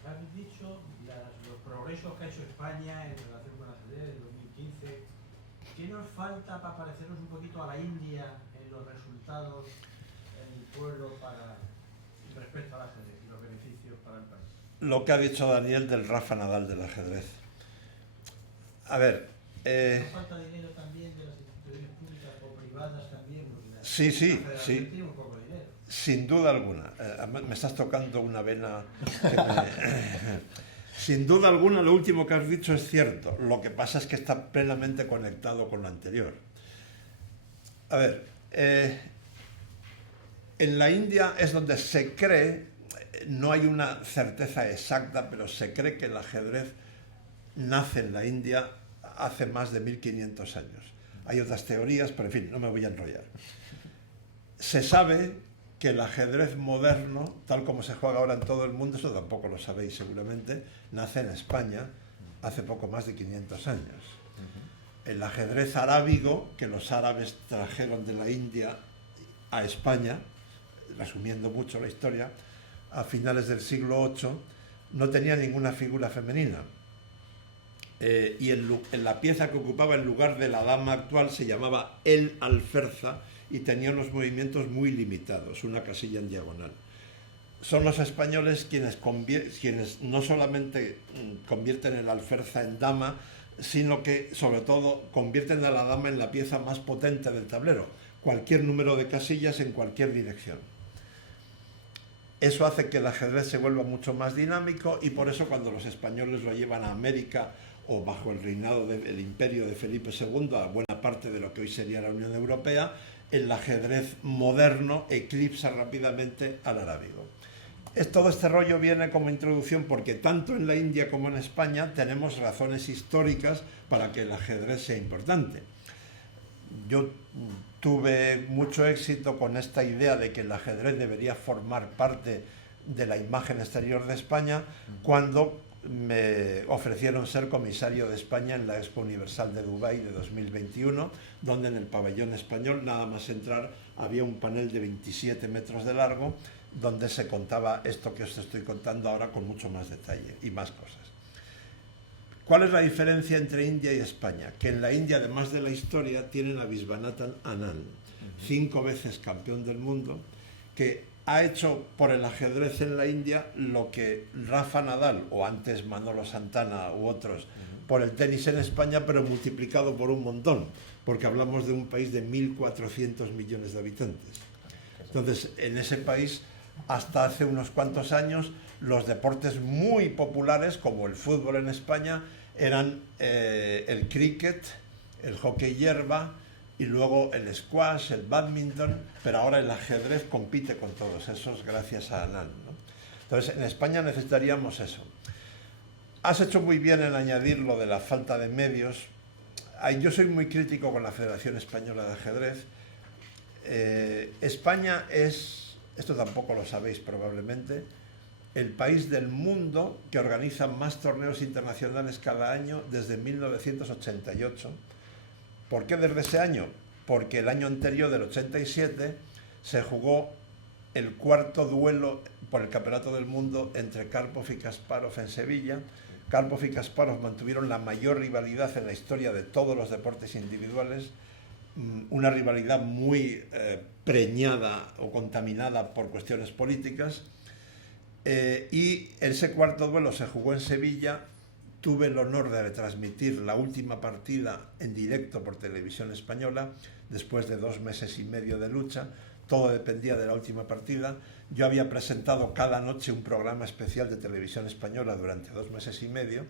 Habéis dicho los progresos que ha hecho España en relación con el ajedrez en 2015. ¿Qué nos falta para parecernos un poquito a la India en los resultados en el pueblo respecto al ajedrez y los beneficios para el país? Lo que ha dicho Daniel del Rafa Nadal del ajedrez. A ver, ¿Nos falta dinero también de las instituciones públicas o privadas también? Sí, sí, la federación sí. tiene un poco de dinero. Sin duda alguna. Me estás tocando una vena que Sin duda alguna, lo último que has dicho es cierto. Lo que pasa es que está plenamente conectado con lo anterior. A ver, en la India es donde se cree, no hay una certeza exacta, pero se cree que el ajedrez nace en la India hace más de 1500 años. Hay otras teorías, pero en fin, no me voy a enrollar. Se sabe que el ajedrez moderno, tal como se juega ahora en todo el mundo, eso tampoco lo sabéis seguramente, nace en España hace poco más de 500 años. El ajedrez arábigo, que los árabes trajeron de la India a España, resumiendo mucho la historia, a finales del siglo VIII, no tenía ninguna figura femenina. Y en la pieza que ocupaba el lugar de la dama actual se llamaba el alferza, y tenía unos movimientos muy limitados, una casilla en diagonal. Son los españoles quienes no solamente convierten el alferza en dama, sino que sobre todo convierten a la dama en la pieza más potente del tablero, cualquier número de casillas en cualquier dirección. Eso hace que el ajedrez se vuelva mucho más dinámico, y por eso cuando los españoles lo llevan a América o bajo el reinado del imperio de Felipe II, a buena parte de lo que hoy sería la Unión Europea, el ajedrez moderno eclipsa rápidamente al arábigo. Todo este rollo viene como introducción porque tanto en la India como en España tenemos razones históricas para que el ajedrez sea importante. Yo tuve mucho éxito con esta idea de que el ajedrez debería formar parte de la imagen exterior de España cuando me ofrecieron ser comisario de España en la Expo Universal de Dubái de 2021, donde en el pabellón español, nada más entrar, había un panel de 27 metros de largo, donde se contaba esto que os estoy contando ahora con mucho más detalle y más cosas. ¿Cuál es la diferencia entre India y España? Que en la India, además de la historia, tienen a Viswanathan Anand, 5 veces campeón del mundo, que ha hecho por el ajedrez en la India lo que Rafa Nadal, o antes Manolo Santana u otros, por el tenis en España, pero multiplicado por un montón, porque hablamos de un país de 1.400 millones de habitantes. Entonces, en ese país, hasta hace unos cuantos años, los deportes muy populares, como el fútbol en España, eran el cricket, el hockey hierba, y luego el squash, el bádminton, pero ahora el ajedrez compite con todos esos gracias a Anand, ¿no? Entonces, en España necesitaríamos eso. Has hecho muy bien en añadir lo de la falta de medios. Yo soy muy crítico con la Federación Española de Ajedrez. España es, esto tampoco lo sabéis probablemente, el país del mundo que organiza más torneos internacionales cada año desde 1988. ¿Por qué desde ese año? Porque el año anterior, del 87, se jugó el cuarto duelo por el Campeonato del Mundo entre Karpov y Kasparov en Sevilla. Karpov y Kasparov mantuvieron la mayor rivalidad en la historia de todos los deportes individuales, una rivalidad muy preñada o contaminada por cuestiones políticas, y ese cuarto duelo se jugó en Sevilla. Tuve el honor de retransmitir la última partida en directo por Televisión Española, después de 2 meses y medio de lucha. Todo dependía de la última partida. Yo había presentado cada noche un programa especial de Televisión Española durante 2 meses y medio,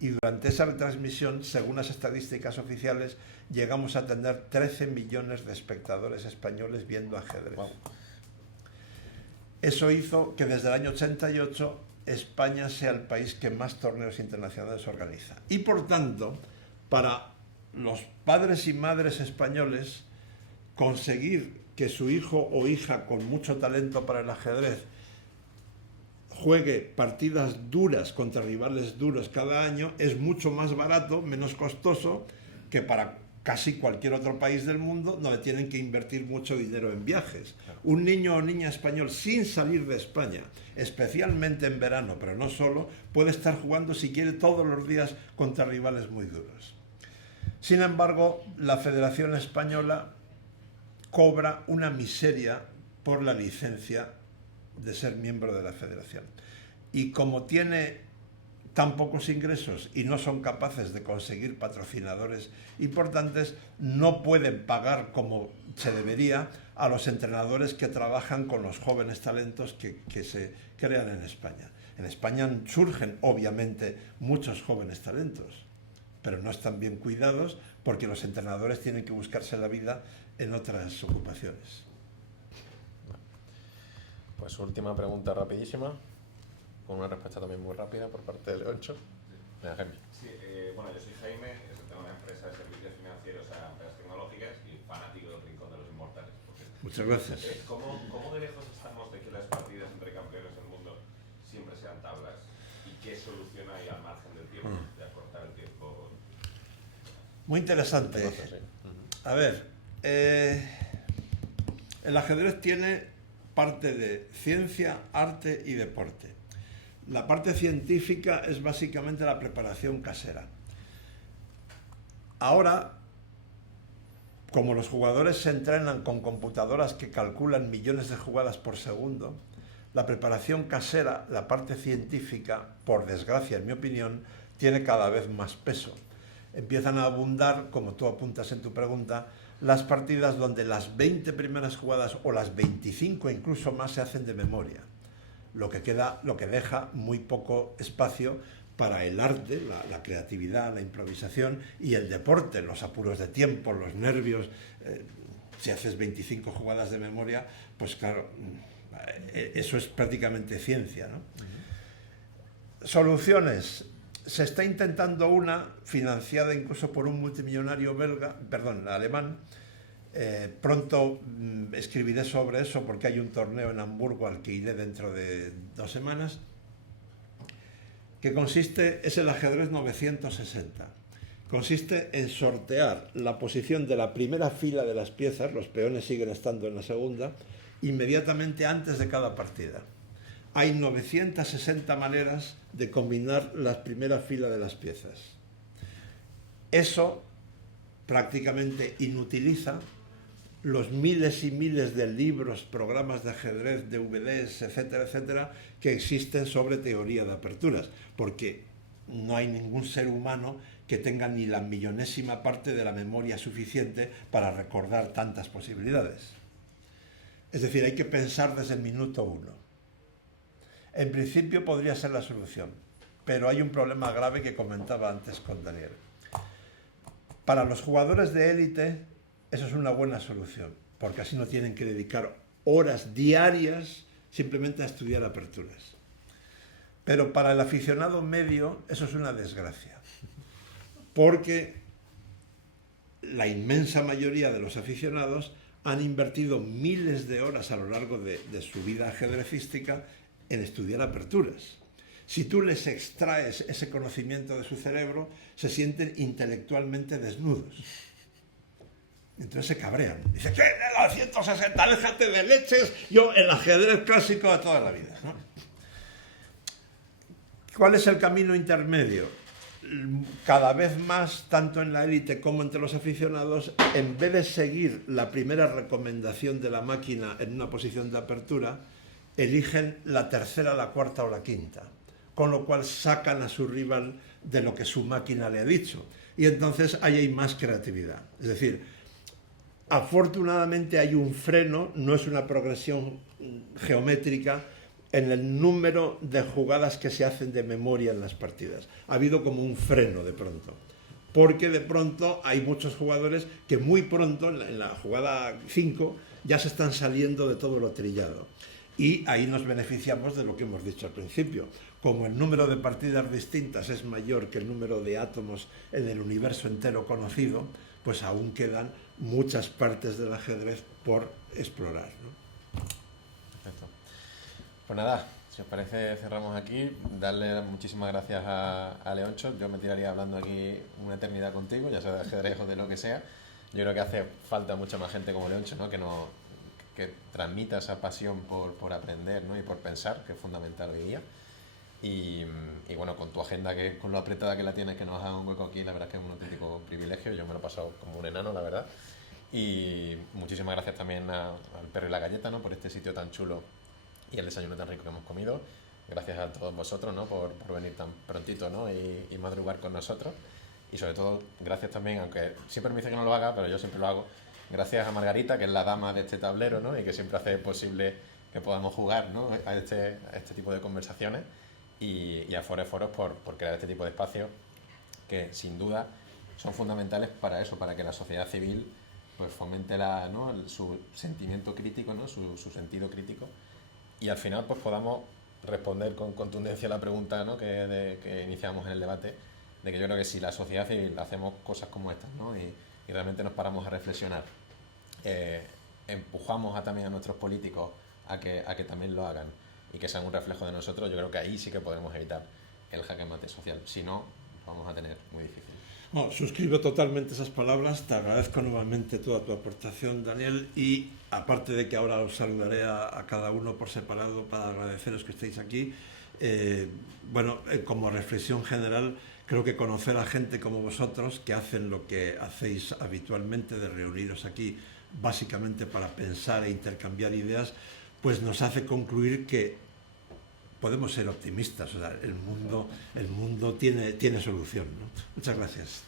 y durante esa retransmisión, según las estadísticas oficiales, llegamos a tener 13 millones de espectadores españoles viendo ajedrez. Wow. Eso hizo que desde el año 88 España sea el país que más torneos internacionales organiza. Y por tanto, para los padres y madres españoles, conseguir que su hijo o hija con mucho talento para el ajedrez juegue partidas duras contra rivales duros cada año es mucho más barato, menos costoso que para casi cualquier otro país del mundo, donde tienen que invertir mucho dinero en viajes. Un niño o niña español sin salir de España, especialmente en verano, pero no solo, puede estar jugando si quiere todos los días contra rivales muy duros. Sin embargo, la Federación Española cobra una miseria por la licencia de ser miembro de la federación. Y como tiene tan pocos ingresos y no son capaces de conseguir patrocinadores importantes, no pueden pagar como se debería a los entrenadores que trabajan con los jóvenes talentos que se crean en España. En España surgen, obviamente, muchos jóvenes talentos, pero no están bien cuidados porque los entrenadores tienen que buscarse la vida en otras ocupaciones. Pues última pregunta rapidísima, con una respuesta también muy rápida por parte de Leoncho. Venga, Jaime. Sí, bueno, yo soy Jaime, tengo una empresa de servicios financieros a empresas tecnológicas y fanático del Rincón de los Inmortales. Muchas gracias. ¿Cómo de lejos estamos de que las partidas entre campeones del mundo siempre sean tablas? ¿Y qué solución hay al margen del tiempo, de acortar el tiempo? Muy interesante. A ver, el ajedrez tiene parte de ciencia, arte y deporte. La parte científica es básicamente la preparación casera. Ahora, como los jugadores se entrenan con computadoras que calculan millones de jugadas por segundo, la preparación casera, la parte científica, por desgracia, en mi opinión, tiene cada vez más peso. Empiezan a abundar, como tú apuntas en tu pregunta, las partidas donde las 20 primeras jugadas o las 25 incluso más se hacen de memoria, lo que deja muy poco espacio para el arte, la creatividad, la improvisación y el deporte, los apuros de tiempo, los nervios. Si haces 25 jugadas de memoria, pues claro, eso es prácticamente ciencia, ¿no? Soluciones. Se está intentando una, financiada incluso por un multimillonario alemán. Pronto escribiré sobre eso porque hay un torneo en Hamburgo al que iré dentro de 2 semanas, que es el ajedrez 960. Consiste en sortear la posición de la primera fila de las piezas, los peones siguen estando en la segunda, inmediatamente antes de cada partida. Hay 960 maneras de combinar la primera fila de las piezas. Eso prácticamente inutiliza los miles y miles de libros, programas de ajedrez, DVDs, etcétera, etcétera, que existen sobre teoría de aperturas, porque no hay ningún ser humano que tenga ni la millonésima parte de la memoria suficiente para recordar tantas posibilidades. Es decir, hay que pensar desde el minuto 1. En principio podría ser la solución, pero hay un problema grave que comentaba antes con Daniel. Para los jugadores de élite, eso es una buena solución, porque así no tienen que dedicar horas diarias simplemente a estudiar aperturas. Pero para el aficionado medio eso es una desgracia, porque la inmensa mayoría de los aficionados han invertido miles de horas a lo largo de su vida ajedrecística en estudiar aperturas. Si tú les extraes ese conocimiento de su cerebro, se sienten intelectualmente desnudos. Entonces se cabrean. Dice, ¿qué? De los 160, déjate de leches, yo el ajedrez clásico de toda la vida, ¿no? ¿Cuál es el camino intermedio? Cada vez más, tanto en la élite como entre los aficionados, en vez de seguir la primera recomendación de la máquina en una posición de apertura, eligen la tercera, la cuarta o la quinta, con lo cual sacan a su rival de lo que su máquina le ha dicho. Y entonces ahí hay más creatividad. Es decir, afortunadamente hay un freno, no es una progresión geométrica, en el número de jugadas que se hacen de memoria en las partidas. Ha habido como un freno de pronto, porque de pronto hay muchos jugadores que muy pronto, en la jugada 5, ya se están saliendo de todo lo trillado. Y ahí nos beneficiamos de lo que hemos dicho al principio. Como el número de partidas distintas es mayor que el número de átomos en el universo entero conocido, pues aún quedan muchas partes del ajedrez por explorar, ¿no? Perfecto. Pues nada, si os parece cerramos aquí. Darle muchísimas gracias a Leoncho. Yo me tiraría hablando aquí una eternidad contigo, ya sea de ajedrez o de lo que sea. Yo creo que hace falta mucha más gente como Leoncho, ¿no? Que transmita esa pasión por aprender, ¿no? Y por pensar, que es fundamental hoy día. Y bueno, con tu agenda, que con lo apretada que la tienes, que nos haga un hueco aquí, la verdad es que es un auténtico privilegio. Yo me lo he pasado como un enano, la verdad. Y muchísimas gracias también al Perro y la Galleta, ¿no? Por este sitio tan chulo y el desayuno tan rico que hemos comido. Gracias a todos vosotros, ¿no? por venir tan prontito, ¿no? y madrugar con nosotros. Y sobre todo, gracias también, aunque siempre me dice que no lo haga, pero yo siempre lo hago, gracias a Margarita, que es la dama de este tablero, ¿no? Y que siempre hace posible que podamos jugar, ¿no? a este tipo de conversaciones. Y a Foros por crear este tipo de espacios que sin duda son fundamentales para eso, para que la sociedad civil pues fomente ¿no? su sentimiento crítico, ¿no? su sentido crítico, y al final pues podamos responder con contundencia a la pregunta, ¿no? que iniciamos en el debate, de que yo creo que si la sociedad civil hacemos cosas como estas, ¿no? y realmente nos paramos a reflexionar, empujamos también a nuestros políticos a que también lo hagan y que sean un reflejo de nosotros, yo creo que ahí sí que podremos evitar el jaque mate social. Si no, vamos a tener muy difícil. No, suscribo totalmente esas palabras, te agradezco nuevamente toda tu aportación, Daniel, y aparte de que ahora os saludaré a cada uno por separado para agradeceros que estéis aquí, como reflexión general, creo que conocer a gente como vosotros, que hacen lo que hacéis habitualmente, de reuniros aquí básicamente para pensar e intercambiar ideas, pues nos hace concluir que podemos ser optimistas. O sea, el mundo tiene solución, ¿no? Muchas gracias.